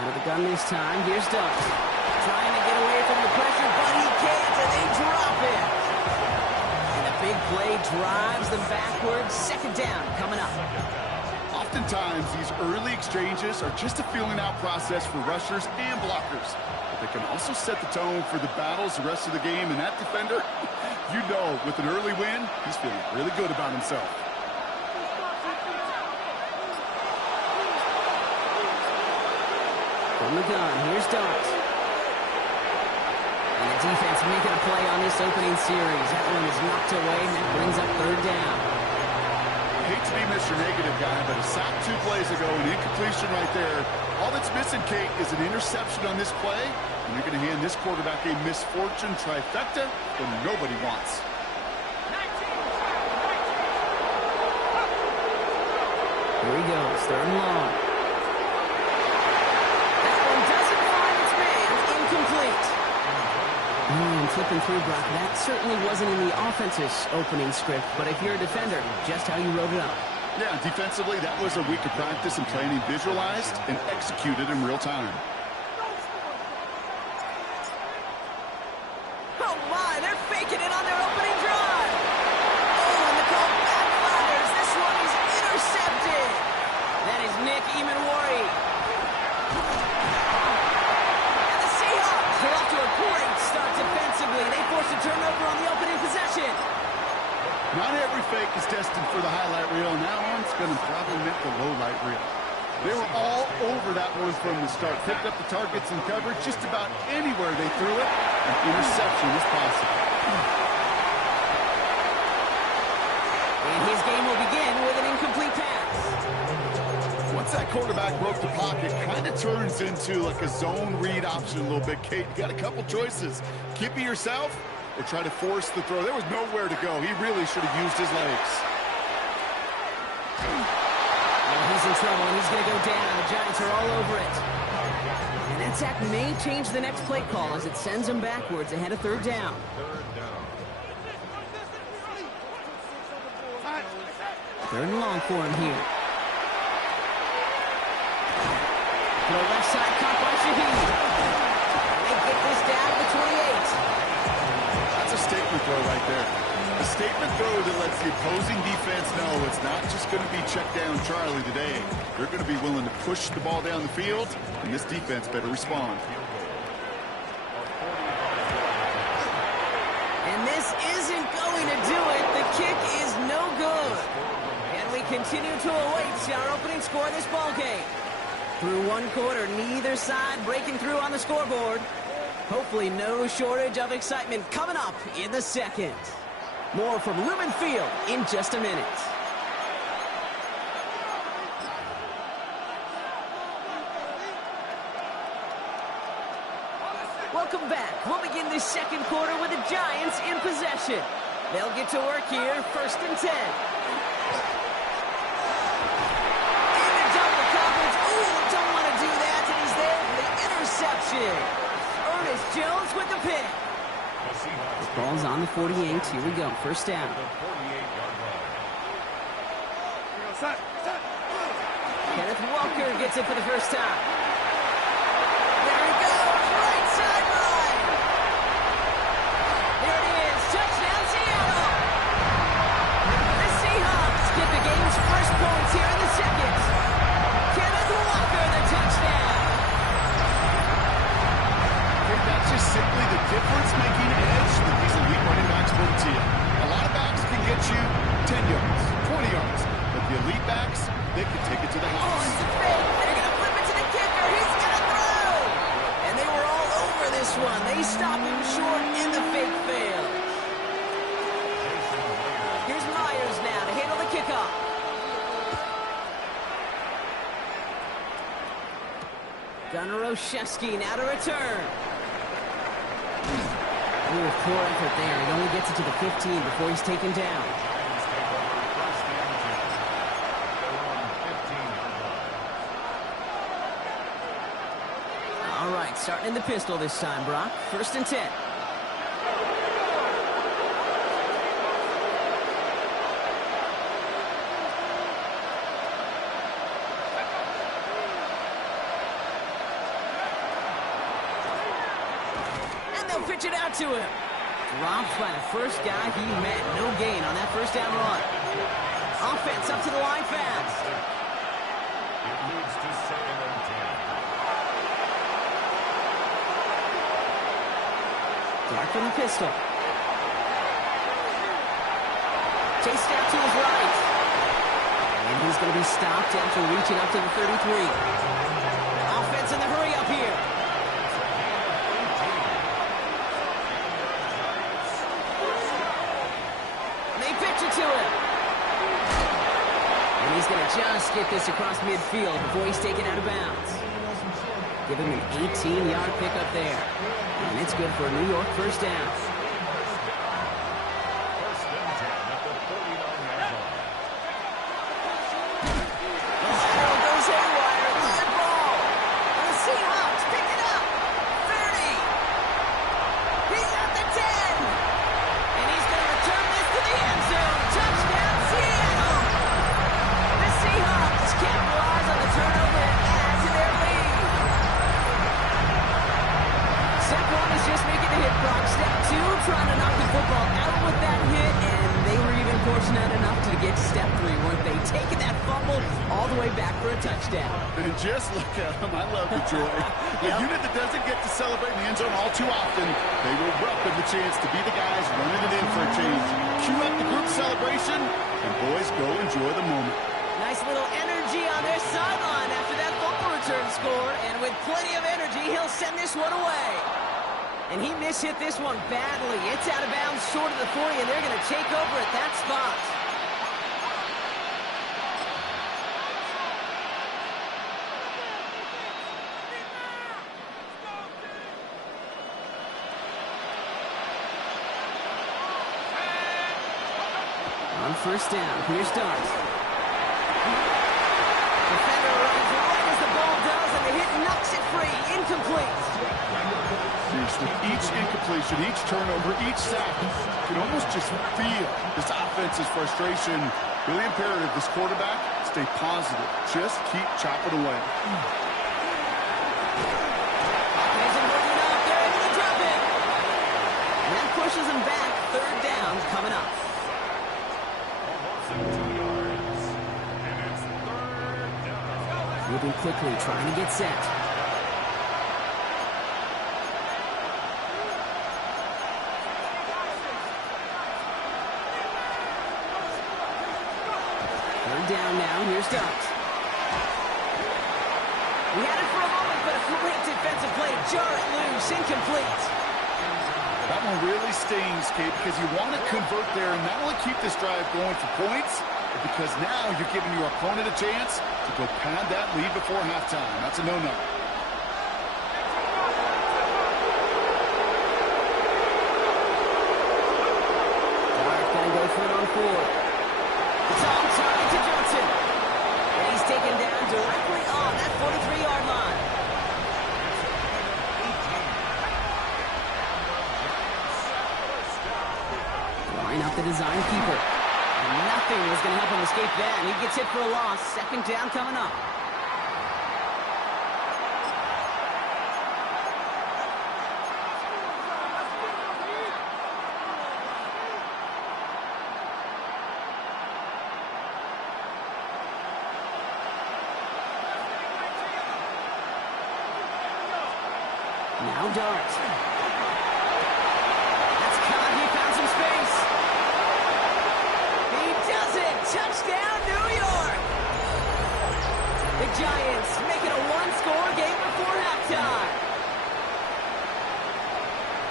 Out of the gun this time. Here's Dart. Trying to get away from the pressure, but he can't, and they drop it. And the big play drives them backwards. 2nd down coming up. Oftentimes, these early exchanges are just a filling-out process for rushers and blockers. But they can also set the tone for the battles the rest of the game. And that defender, you know, with an early win, he's feeling really good about himself. From the gun, here's Dart. And the defense making a play on this opening series. That one is knocked away, and that brings up third down. I hate to be Mr. Negative guy, but a sack 2 plays ago, an incompletion right there. All that's missing, Kate, is an interception on this play, and you're going to hand this quarterback a misfortune trifecta that nobody wants. Here he goes, third and long. That one doesn't find its man, incomplete. Flipping through, Brock, that certainly wasn't in the offense's opening script, but if you're a defender, just how you wrote it up. Yeah, defensively, that was a week of practice and planning visualized and executed in real time. Oh my, they're faking it on their opening drive. Oh, and the call backfires. This one is intercepted. That is Nick Emanwari. And the Seahawks are off to a great start defensively. They forced a turnover on the opening possession. Not every fake is destined for the highlight reel, and that one's going to probably make the low light reel. They were all over that one from the start. Picked up the targets and coverage just about anywhere they threw it. An interception is possible. And his game will begin with an incomplete pass. Once that quarterback broke the pocket, kind of turns into like a zone read option a little bit. Kate, you got a couple choices. Keep it yourself or try to force the throw. There was nowhere to go. He really should have used his legs. He's in trouble, and he's going to go down. The Giants are all over it. And that sack may change the next play call as it sends him backwards ahead of third down. Third and long for him here. To the left side, caught by Shaheed. They get this down to the 28. That's a statement throw right there. A statement throw that lets the opposing defense know it's not just going to be check down Charlie today. They're going to be willing to push the ball down the field, and this defense better respond. And this isn't going to do it. The kick is no good. And we continue to await our opening score in this ballgame. Through one quarter, neither side breaking through on the scoreboard. Hopefully no shortage of excitement coming up in the second. More from Lumen Field in just a minute. Welcome back. We'll begin this second quarter with the Giants in possession. They'll get to work here, 1st and 10. In the double coverage. Ooh, don't want to do that. And he's there for the interception. Ernest Jones with the pick. The ball's on the 48. Here we go. 1st down. Kenneth Walker gets it for the first time. There he goes. Right sideline. There it is. Touchdown, Seattle. The Seahawks get the game's first points here in the second. Kenneth Walker, the touchdown. That's just simply the difference-making edge that these elite running backs bring to you. A lot of backs can get you 10 yards, 20 yards, but the elite backs, they can take it to the house. Oh, it's a fake. They're going to flip it to the kicker. He's going to throw. And they were all over this one. They stop him short in the fake fail. Here's Myers now to handle the kickoff. Gunnar Olszewski now to return. Ooh, poor effort there. He only gets it to the 15 before he's taken down. All right, starting in the pistol this time, Brock. 1st and 10. Pitch it out to him. Dropped by the first guy he met. No gain on that 1st down run. Offense up to the line fast. It moves to 2nd and 10. Dark from the pistol. Chased out to his right. And he's going to be stopped after reaching up to the 33. Offense in the hurry up here. pitch it to him. And he's going to just get this across midfield before he's taken out of bounds. Give him an 18-yard pickup there. And it's good for a New York first down. First and 10 at the 49-yard line. Arrow goes haywire. Live ball. And the Seahawks pick it up. 30. He's at the 10. And he's going to return this to the end zone. Touchdown, Seattle. The Seahawks capitalize on the turnover and add to their lead. Step one is just making the hit, Brock. Step two, trying to knock the football out with that hit, and they were even fortunate enough to get to step three, weren't they? Taking that fumble all the way back for a touchdown. And just look at them. I love the joy. The unit that doesn't get to celebrate in the end zone all too often, they will welcome the chance to be the guys running it in for a change. Cue up the group celebration, and boys, go enjoy the moment. Nice little energy on their sideline after that fumble return score, and with plenty of energy, he'll send this one away. And he mishit this one badly. It's out of bounds short of the 40, and they're going to take over at that spot. On first down, here's Dart. Defender runs right as the ball does, and the hit knocks it free. Incomplete. With each incompletion, each turnover, each sack, you can almost just feel this offense's frustration. Really imperative, this quarterback, stay positive. Just keep chopping away. Isn't working out. They're able to drop it. And that pushes him back. Third down coming up. A loss of 2 yards. And it's third down. Moving quickly, trying to get set. Down now, here's Dart. We had it for a moment, but a great defensive play to jar it loose, incomplete. That one really stings, Kate, because you want to convert there and not only keep this drive going for points, but because now you're giving your opponent a chance to go pad that lead before halftime. That's a no-no. Dart gonna go for it on 4. It's on target to Johnson. And he's taken down directly on that 43-yard line. Line up the design keeper. And nothing was going to help him escape that. And he gets hit for a loss. Second down coming up. Now Dart. That's caught. He found some space. He does it. Touchdown, New York. The Giants make it a one-score game before halftime.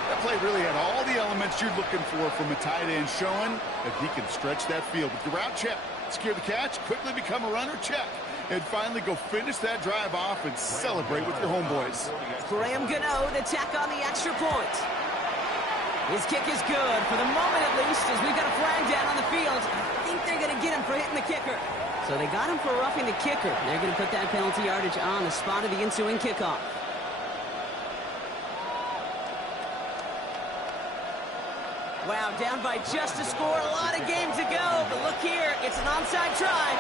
That play really had all the elements you're looking for from a tight end, showing that he can stretch that field with the route check. Secure the catch, quickly become a runner, check. And finally go finish that drive off and celebrate with your homeboys. Graham Gano to tack on the extra point. His kick is good, for the moment at least, as we've got a flag down on the field. I think they're going to get him for hitting the kicker. So they got him for roughing the kicker. They're going to put that penalty yardage on the spot of the ensuing kickoff. Wow, down by just a score. A lot of game to go. But look here, it's an onside try.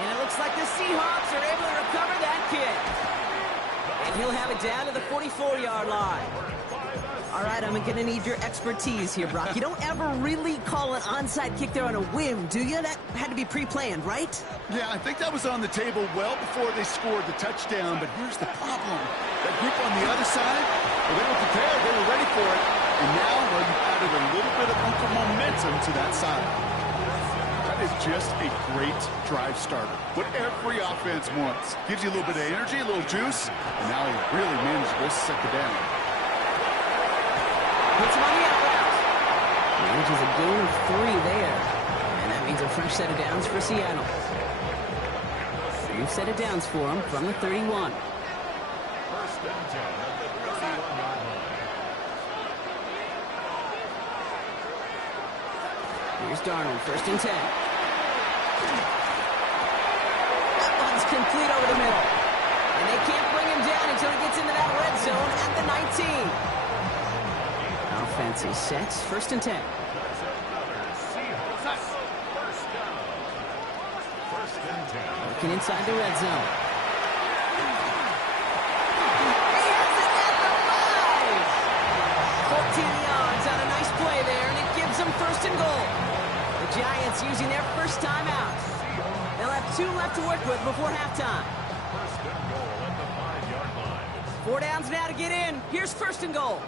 And it looks like the Seahawks are able to recover that kick. And he'll have it down to the 44-yard line. All right, I'm going to need your expertise here, Brock. You don't ever really call an onside kick there on a whim, do you? That had to be pre-planned, right? Yeah, I think that was on the table well before they scored the touchdown, but here's the problem. That group on the other side, well, they were prepared, they were ready for it, and now, well, you've added a little bit of local momentum to that side. That is just a great drive starter. What every offense wants. Gives you a little bit of energy, a little juice, and now he really managed to second down. Puts him on the out route. Manages a gain of 3 there. And that means a fresh set of downs for Seattle. New set of downs for him from the 31. First and 10 at the 31-yard line. Here's Darnold, first and 10. That one's complete over the middle. And they can't bring him down until he gets into that red zone at the 19. Offense is set, first and 10. That's another Seahawks first down. First and 10. Looking inside the red zone. He has it at the 5. 14 yards on a nice play there, and it gives them first and goal. The Giants using their first time out. They'll have 2 left to work with before halftime. First and goal at the 5-yard line. 4 downs now to get in. Here's first and goal.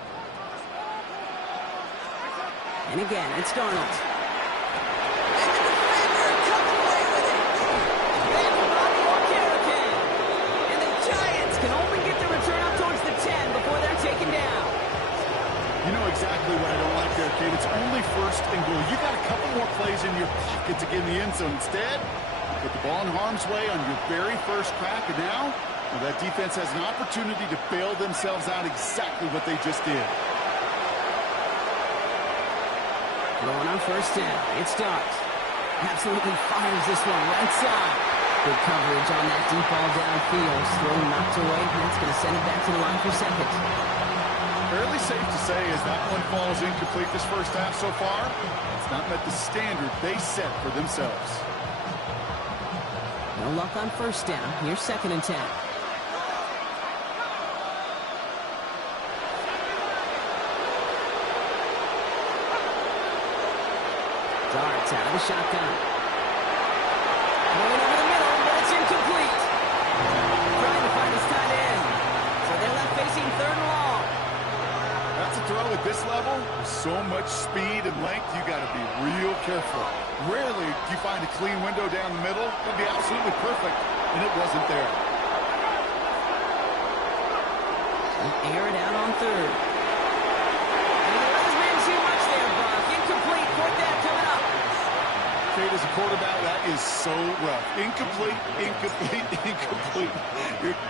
And again, it's Darnold. And the defender comes away with it. That's Bobby O'Carrican. And the Giants can only get the return up towards the 10 before they're taken down. You know exactly what I don't like there, Kate. It's only first and goal. You got a couple more plays in your pocket to get in the end zone. Instead, you put the ball in harm's way on your very first crack, and now that defense has an opportunity to bail themselves out exactly what they just did. Going on first down. It starts. Absolutely fires this one right side. Good coverage on that deep ball downfield. Throw knocked away. That's going to send it back to the line for second. Fairly safe to say as that one falls incomplete this first half so far, it's not met the standard they set for themselves. No luck on first down. Here's second and 10. Darts out of the shotgun. Going over the middle, but it's incomplete. Trying to find his tight end. So they're left facing third and long. That's a throw at this level. With so much speed and length, you got to be real careful. Rarely do you find a clean window down the middle. It'd be absolutely perfect, and it wasn't there. Air it out on third. And he doesn't bring too much there, Brock. Incomplete. Fourth down coming up. Kate, as a quarterback, that is so rough. Incomplete, incomplete, incomplete.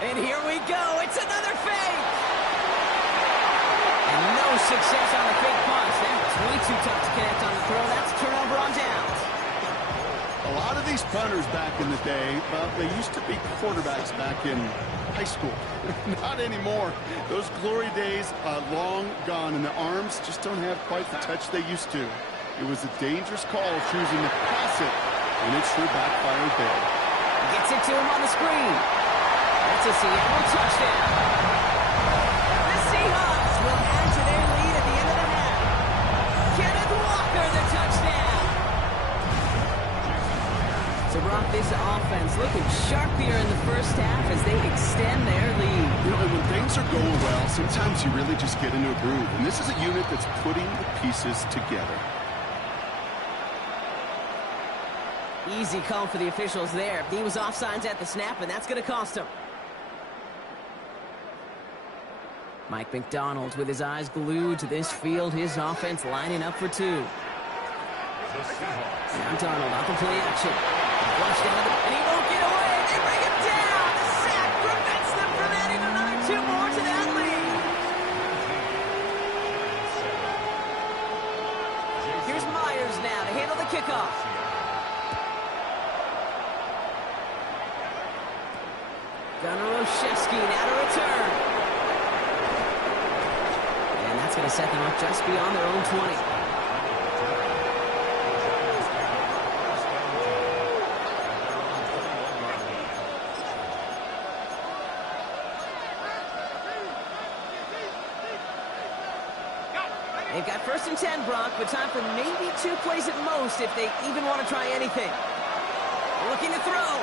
And here we go. It's another fake. And no success on the fake punch. That's way too tough to connect on the throw. That's a turnover on downs. A lot of these punters back in the day, well, they used to be quarterbacks back in high school. Not anymore. Those glory days are long gone, and the arms just don't have quite the touch they used to. It was a dangerous call choosing to pass it, and it sure backfired there. Gets it to him on the screen. That's a Seattle touchdown. The Seahawks will add to their lead at the end of the half. Kenneth Walker, the touchdown. So, Brock, this offense looking sharp here in the first half as they extend their lead. You know, and when things are going well, sometimes you really just get into a groove. And this is a unit that's putting the pieces together. Easy call for the officials there. He was offsides at the snap, and that's going to cost him. Mike McDonald with his eyes glued to this field. His offense lining up for 2. Now Donald off the play action. Flush down, and he won't get away. They bring him down. The sack prevents them from adding another 2 more to that lead. Here's Myers now to handle the kickoff. Gunnar Olszewski now to return. And that's going to set them up just beyond their own 20. They've got first and 10, Brock, but time for maybe 2 plays at most if they even want to try anything. Looking to throw.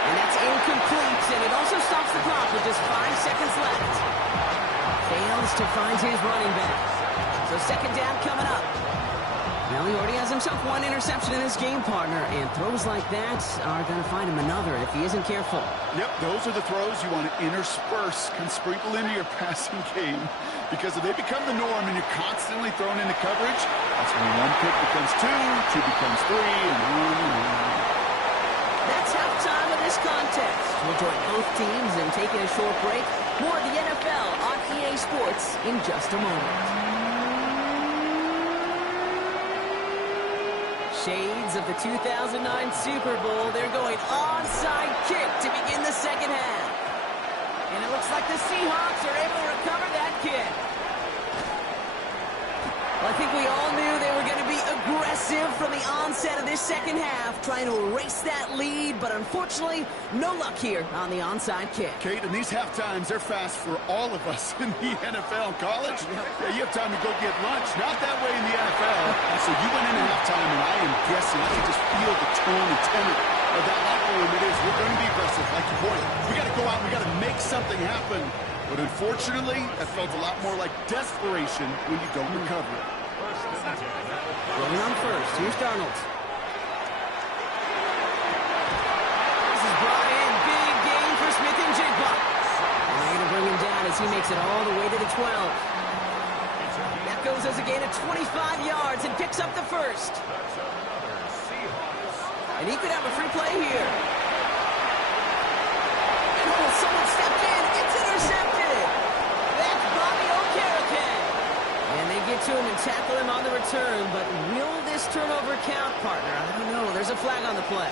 And that's incomplete, and it also stops the clock with just 5 seconds left. Fails to find his running back. So second down coming up. Well, he already has himself one interception in his game, partner, and throws like that are going to find him another if he isn't careful. Yep, those are the throws you want to intersperse, can sprinkle into your passing game, because if they become the norm and you're constantly thrown into coverage, that's when one pick becomes two becomes three, and on. That's halftime of this contest. We'll join both teams in taking a short break. More of the NFL on EA Sports in just a moment. Shades of the 2009 Super Bowl. They're going onside kick to begin the second half. And it looks like the Seahawks are able to recover that kick. Well, I think we all knew they were going to be aggressive from the onset of this second half, trying to erase that lead, but unfortunately, no luck here on the onside kick. Kate, in these half times, they're fast for all of us in the NFL. College, yeah, you have time to go get lunch. Not that way in the NFL. So you went into halftime, and I am guessing, I can just feel the tone and tenor of that locker room. It is, we're going to be aggressive, like your point. We got to go out, we got to make something happen. But unfortunately, that felt a lot more like desperation when you don't recover it. Running on first, here's Darnold. This is brought in, big gain for Smith and Jigba. And they're going to bring him down as he makes it all the way to the 12. That goes as a gain of 25 yards and picks up the first. And he could have a free play here. And someone stepped in, it's intercepted. That's Bobby Okereke. And they get to him and tackle him on the return, but will this turnover count, partner? I don't know. There's a flag on the play.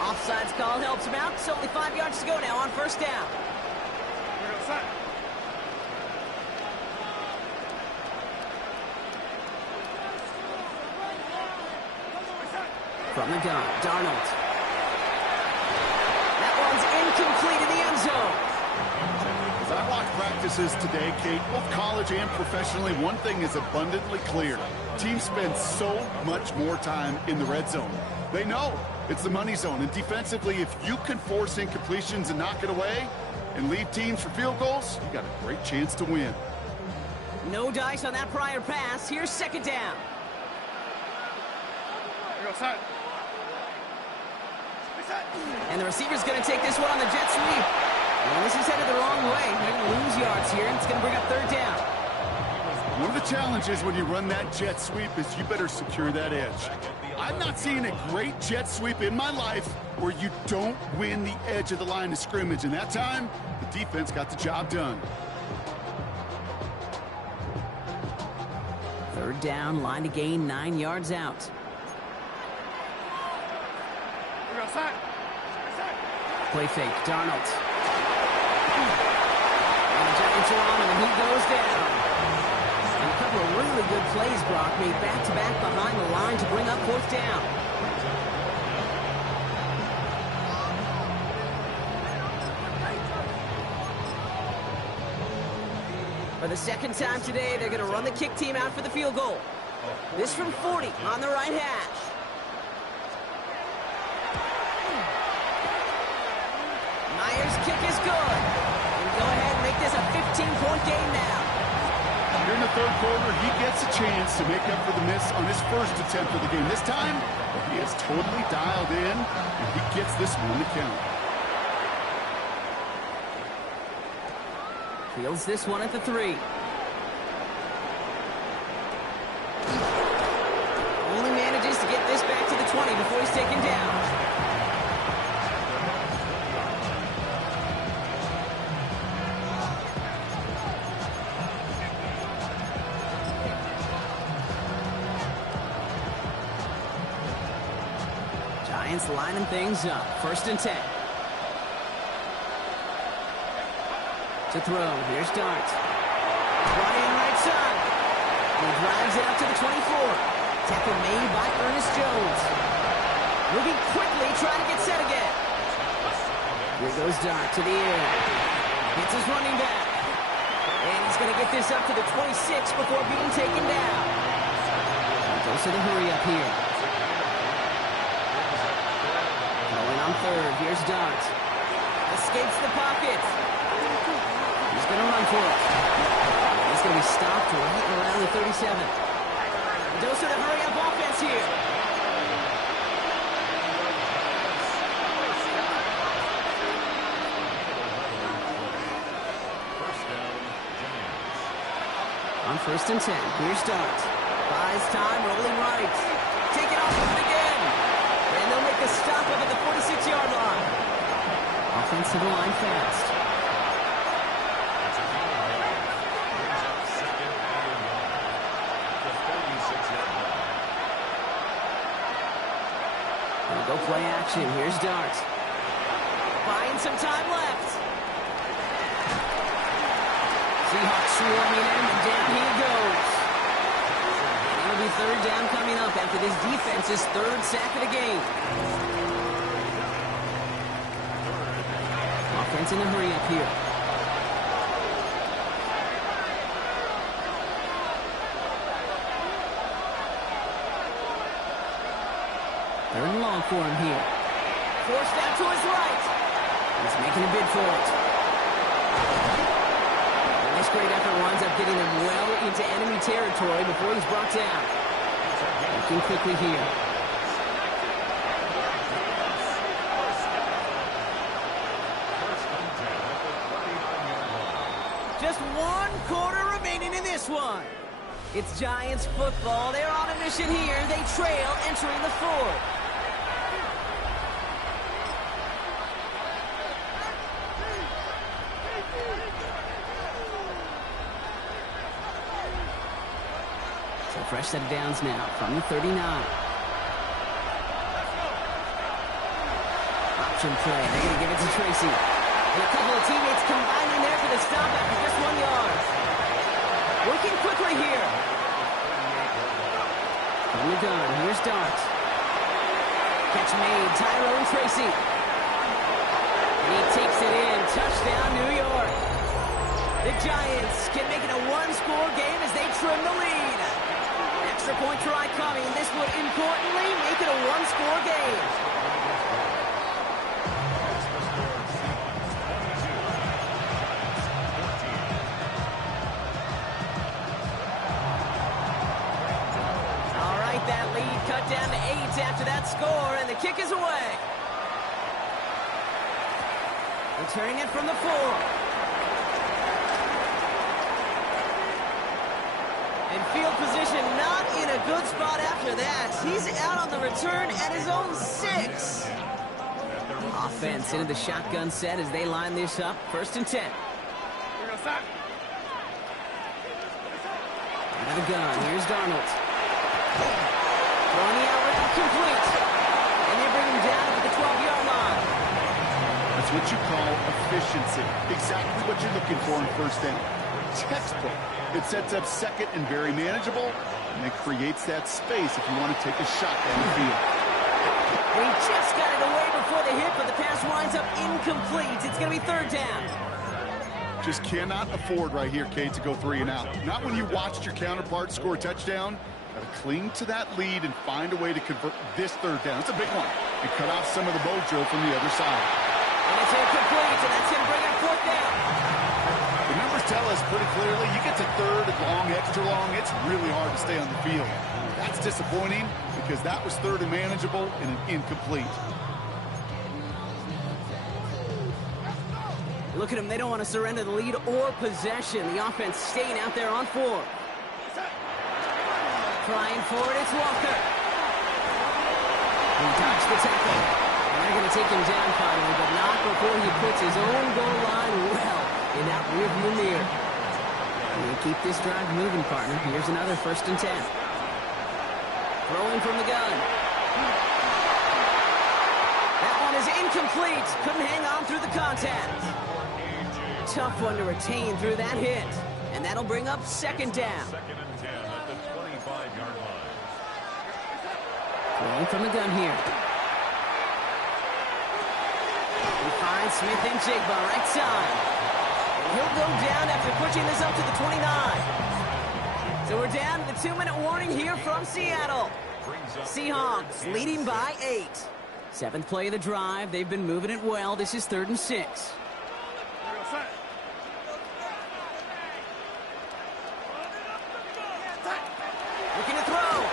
Offsides call helps him out. It's only 5 yards to go now on first down. From the gun, Darnold. That one's incomplete in the end zone. As I watch practices today, Kate, both college and professionally, one thing is abundantly clear. Teams spend so much more time in the red zone. They know it's the money zone. And defensively, if you can force incompletions and knock it away and leave teams for field goals, you got a great chance to win. No dice on that prior pass. Here's second down. And the receiver's going to take this one on the jet sweep. And this is headed the wrong way. They're going to lose yards here, and it's going to bring up third down. One of the challenges when you run that jet sweep is you better secure that edge. I've not seen a great jet sweep in my life where you don't win the edge of the line of scrimmage. And that time, the defense got the job done. Third down, line to gain 9 yards out. Play fake, Darnold. And the Giants are on him, and he goes down. And a couple of really good plays, Brock, made back-to-back behind the line to bring up fourth down. For the second time today, they're going to run the kick team out for the field goal. This from 40 on the right hash. Myers' kick is good. And go ahead and make this a 15-point game now. Here in the third quarter, he gets a chance to make up for the miss on his first attempt of the game. This time, he is totally dialed in, and he gets this one to count. Fields this one at the 3. Only manages to get this back to the 20 before he's taken down. Giants lining things up. First and 10. To throw. Here's Dart. Brought in right side. He drives it out to the 24. Tackle made by Ernest Jones. Moving quickly, trying to get set again. Here goes Dart to the air. Hits his running back. And he's going to get this up to the 26 before being taken down. Goes to the hurry up here. Going on third. Here's Dart. Escapes the pocket. He's going to run for it. He's going to be stopped right around the 37. No sort of hurry-up offense here. On 1st and 10, here's Dart. Buys time, rolling right. Take it off of it again. And they'll make a stop up at the 46-yard line. Offense to the line fast. They'll go play action. Here's Dart. Buying some time left. Seahawks swarming in, and down he goes. And it'll be 3rd down coming up after this defense's 3rd sack of the game. Offense in a hurry up here. Third and long for him here. Forced out to his right. He's making a bid for it. This great effort winds up getting him well into enemy territory before he's brought down. Looking quickly here. Just 1 quarter remaining in this one. It's Giants football. They're on a mission here. They trail entering the 4th. Fresh set of downs now from the 39. Option play. They're going to give it to Tracy. And a couple of teammates combining there for the stop after just 1 yard. Working quickly here. From the gun, here's Dart. Catch made, Tyrone Tracy. And he takes it in. Touchdown, New York. The Giants can make it a 1-score game as they trim the lead. Extra point try coming. This would importantly make it a 1-score game. All right, that lead cut down to 8 after that score, and the kick is away. Returning it from the 4. And field position not in a good spot after that. He's out on the return at his own 6. Offense into the shotgun set as they line this up. 1st and 10. Out of the gun. Here's Darnold. Throwing the outlet complete. And they bring him down to the 12-yard line. That's what you call efficiency. Exactly what you're looking for in 1st down. Textbook. It sets up 2nd and very manageable, and it creates that space if you want to take a shot down the field. We just got it away before the hit, but the pass winds up incomplete. It's going to be 3rd down. Just cannot afford right here, Kate, to go 3 and out. Not when you watched your counterpart score a touchdown. Got to cling to that lead and find a way to convert this 3rd down. It's a big one. And cut off some of the mojo from the other side. And it's incomplete, and that's going to bring up 4th down. The numbers tell us pretty clearly, you get to 3rd and long, extra long, it's really hard to stay on the field. That's disappointing because that was 3rd and manageable and an incomplete. Look at them. They don't want to surrender the lead or possession. The offense staying out there on 4. Trying for it, it's Walker. He dodged the tackle. They're going to take him down finally, but not before he puts his own goal line well in that rearview mirror. And keep this drive moving, partner. Here's another 1st and 10. Throwing from the gun. That one is incomplete. Couldn't hang on through the contact. Tough one to retain through that hit. And that'll bring up 2nd down. 2nd and 10 at the 25-yard line. Throwing from the gun here. He finds Smith and Jigba right side. And he'll go down after pushing this up to the 29. So we're down to the 2-minute warning here from Seattle. Seahawks leading by 8. 7th play of the drive. They've been moving it well. This is 3rd and 6. Looking to throw.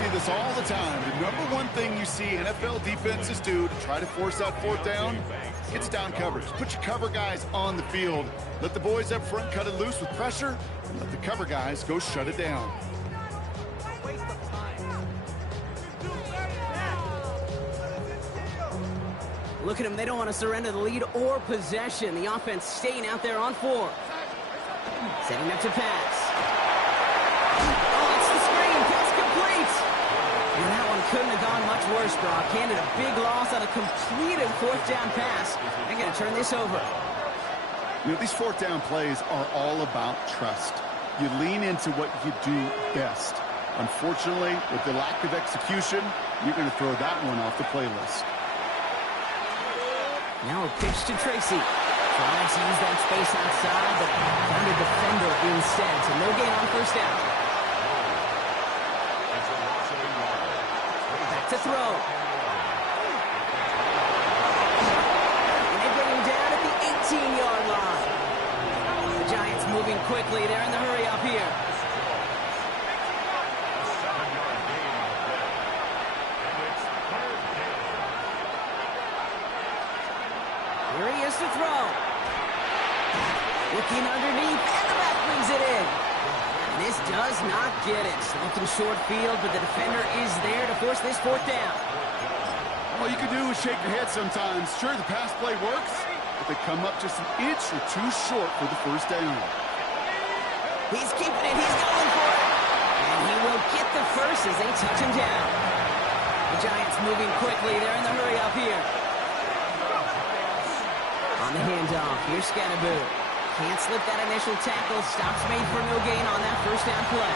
see this all the time. The number one thing you see NFL defenses do to try to force that fourth down, it's down coverage. Put your cover guys on the field. Let the boys up front cut it loose with pressure, and let the cover guys go shut it down. Look at them. They don't want to surrender the lead or possession. The offense staying out there on 4. Setting up to pass. Oh, it's the screen. Pass complete. And that one couldn't have gone much worse, Brock. Handed a big loss on a completed fourth down pass. They're going to turn this over. You know, these fourth down plays are all about trust. You lean into what you do best. Unfortunately, with the lack of execution, you're going to throw that one off the playlist. Now a pitch to Tracy. Trying to use that space outside, but found a defender instead. So no gain on first down. Back to throw. And they bring him down at the 18-yard line. The Giants moving quickly. They're in the hurry up here. Here he is to throw. Looking underneath, and the back brings it in. And this does not get it. Looking short field, but the defender is there to force this fourth down. All you can do is shake your head sometimes. Sure, the pass play works, but they come up just an inch or two short for the first down. He's keeping it. He's going for it. And he will get the first as they touch him down. The Giants moving quickly. They're in the hurry up here. On the handoff, here's Scatterboo. Can't slip that initial tackle. Stops made for no gain on that first down play.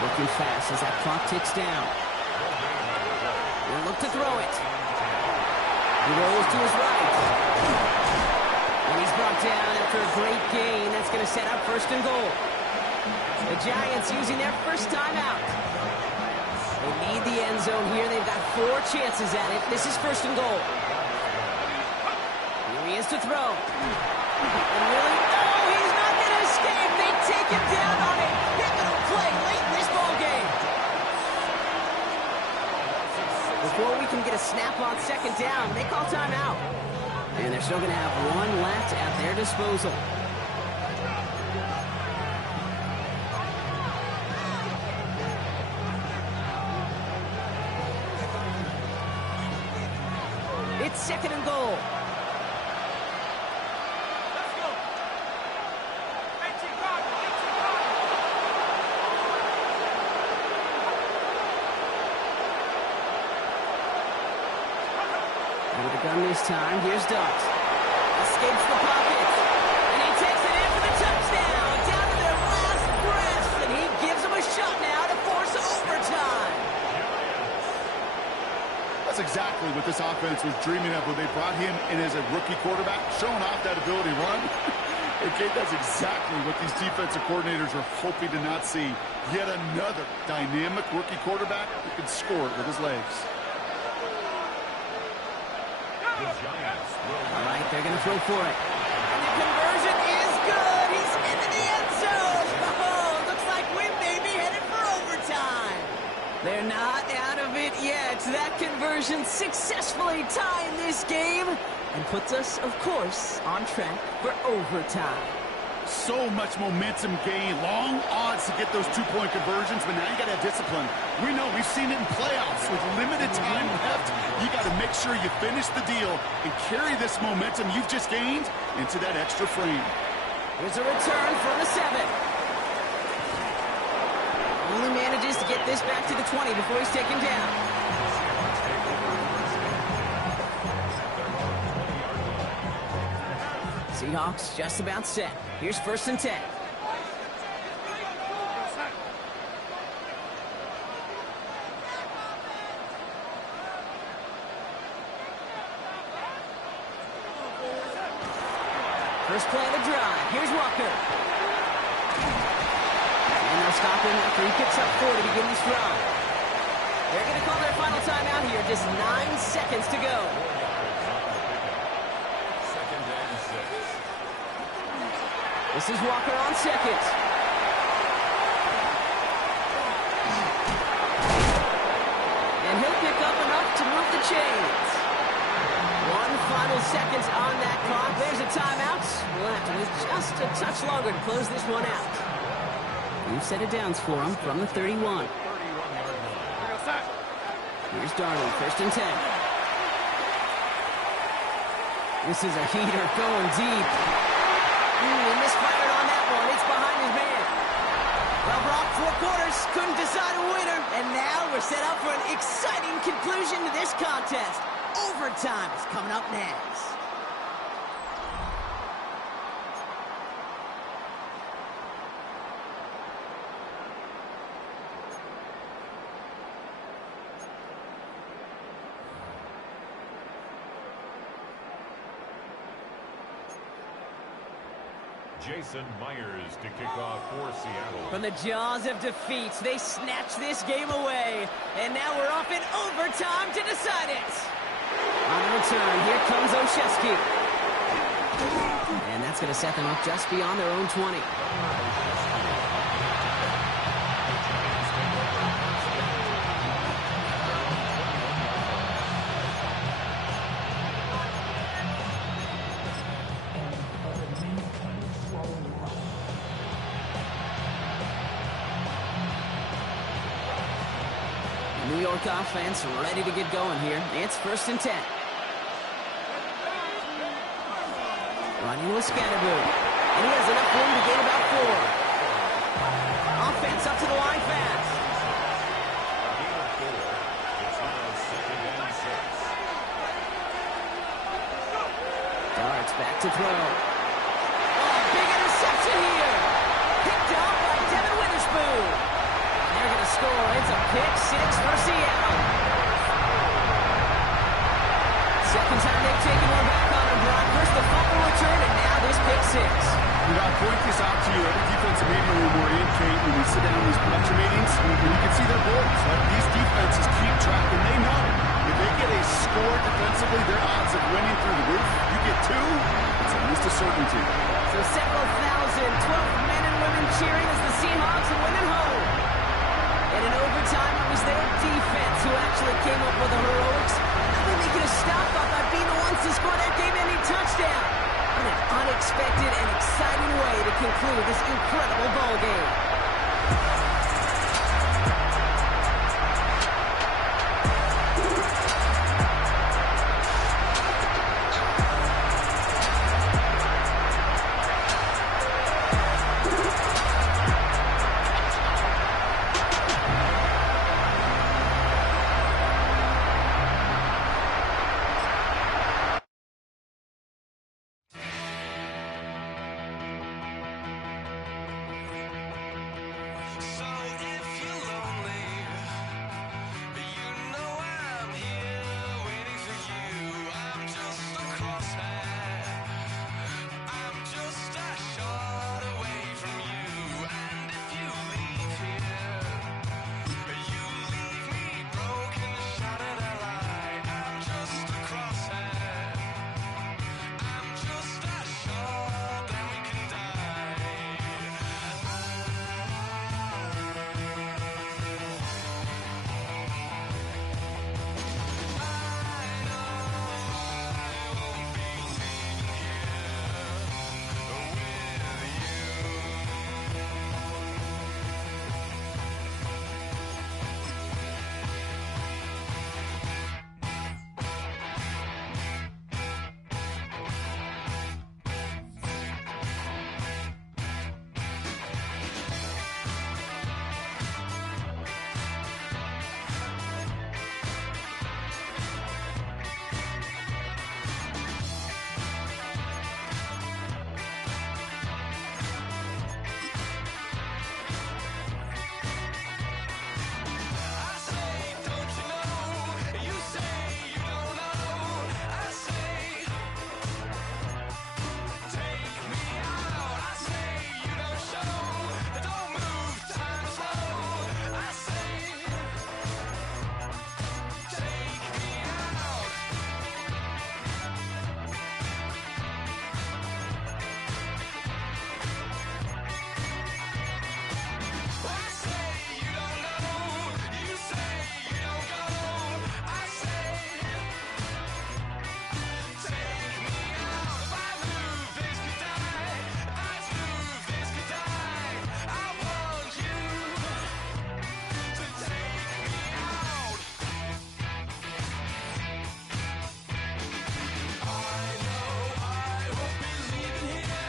Looking fast as that clock ticks down. He'll look to throw it. He rolls to his right. And he's brought down after a great gain. That's going to set up first and goal. The Giants using their first timeout. They need the end zone here. They've got 4 chances at it. This is first and goal. He is to throw. And really, oh, he's not going to escape. They take him down on a pivotal play late in this ball game. Before we can get a snap on second down, they call timeout. And they're still going to have 1 left at their disposal. It's second and goal. With a gun this time, here's Dux. Escapes the pocket. And he takes it in for the touchdown. Down to their last breath. And he gives them a shot now to force overtime. That's exactly what this offense was dreaming of when they brought him in as a rookie quarterback, showing off that ability to run. Okay, that's exactly what these defensive coordinators are hoping to not see. Yet another dynamic rookie quarterback who can score it with his legs. All right, they're going to throw for it. And the conversion is good. He's into the end zone. Oh, looks like we may be headed for overtime. They're not out of it yet. That conversion successfully tying this game and puts us, of course, on track for overtime. So much momentum gain, long odds to get those 2-point conversions, but now you got to have discipline. We know, we've seen it in playoffs with limited time left. You got to make sure you finish the deal and carry this momentum you've just gained into that extra frame. Here's a return from the 7. Only manages to get this back to the 20 before he's taken down. Seahawks just about set. Here's first and 10. First play of the drive. Here's Walker. And they'll stop him after he picks up 4 to begin this drive. They're going to call their final timeout here. Just 9 seconds to go. This is Walker on second. chains. One final seconds on that clock. There's a timeout. We'll have to wait just a touch longer to close this one out. We've set it down for him from the 31. Here's Darnold, 1st and 10. This is a heater going deep. He misfired on that one. It's behind his man. Well, Brock, 4 quarters, couldn't decide a winner. And now we're set up for an exciting conclusion to this contest. Overtime is coming up next. Jason Myers to kick off for Seattle. From the jaws of defeat, they snatched this game away. And now we're off in overtime to decide it. On the return, here comes Olszewski. And that's going to set them up just beyond their own 20. New York offense ready to get going here. It's 1st and 10. Running with Scatterboo. And he has enough room to gain about 4. Offense up to the line fast. Darts back to throw. Oh, big interception here. Picked up by Devin Witherspoon. They're going to score. It's a pick 6 for Seattle. Second time they've taken one back on him, Brock. First the fumble return, and now this pick 6. I point this out to you. Every defensive meeting room we're in, Kate, when we sit down in these production meetings, and you can see their goals. Like, these defenses keep track, and they know if they get a score defensively, their odds of winning through the roof. You get 2, it's almost a certainty. So several thousand, 12 men and women cheering as the Seahawks are winning home. And in overtime, it was their defense who actually came up with the heroics. And then making a stop up by being the ones to score that game-ending touchdown. What an unexpected and exciting way to conclude this incredible ball game.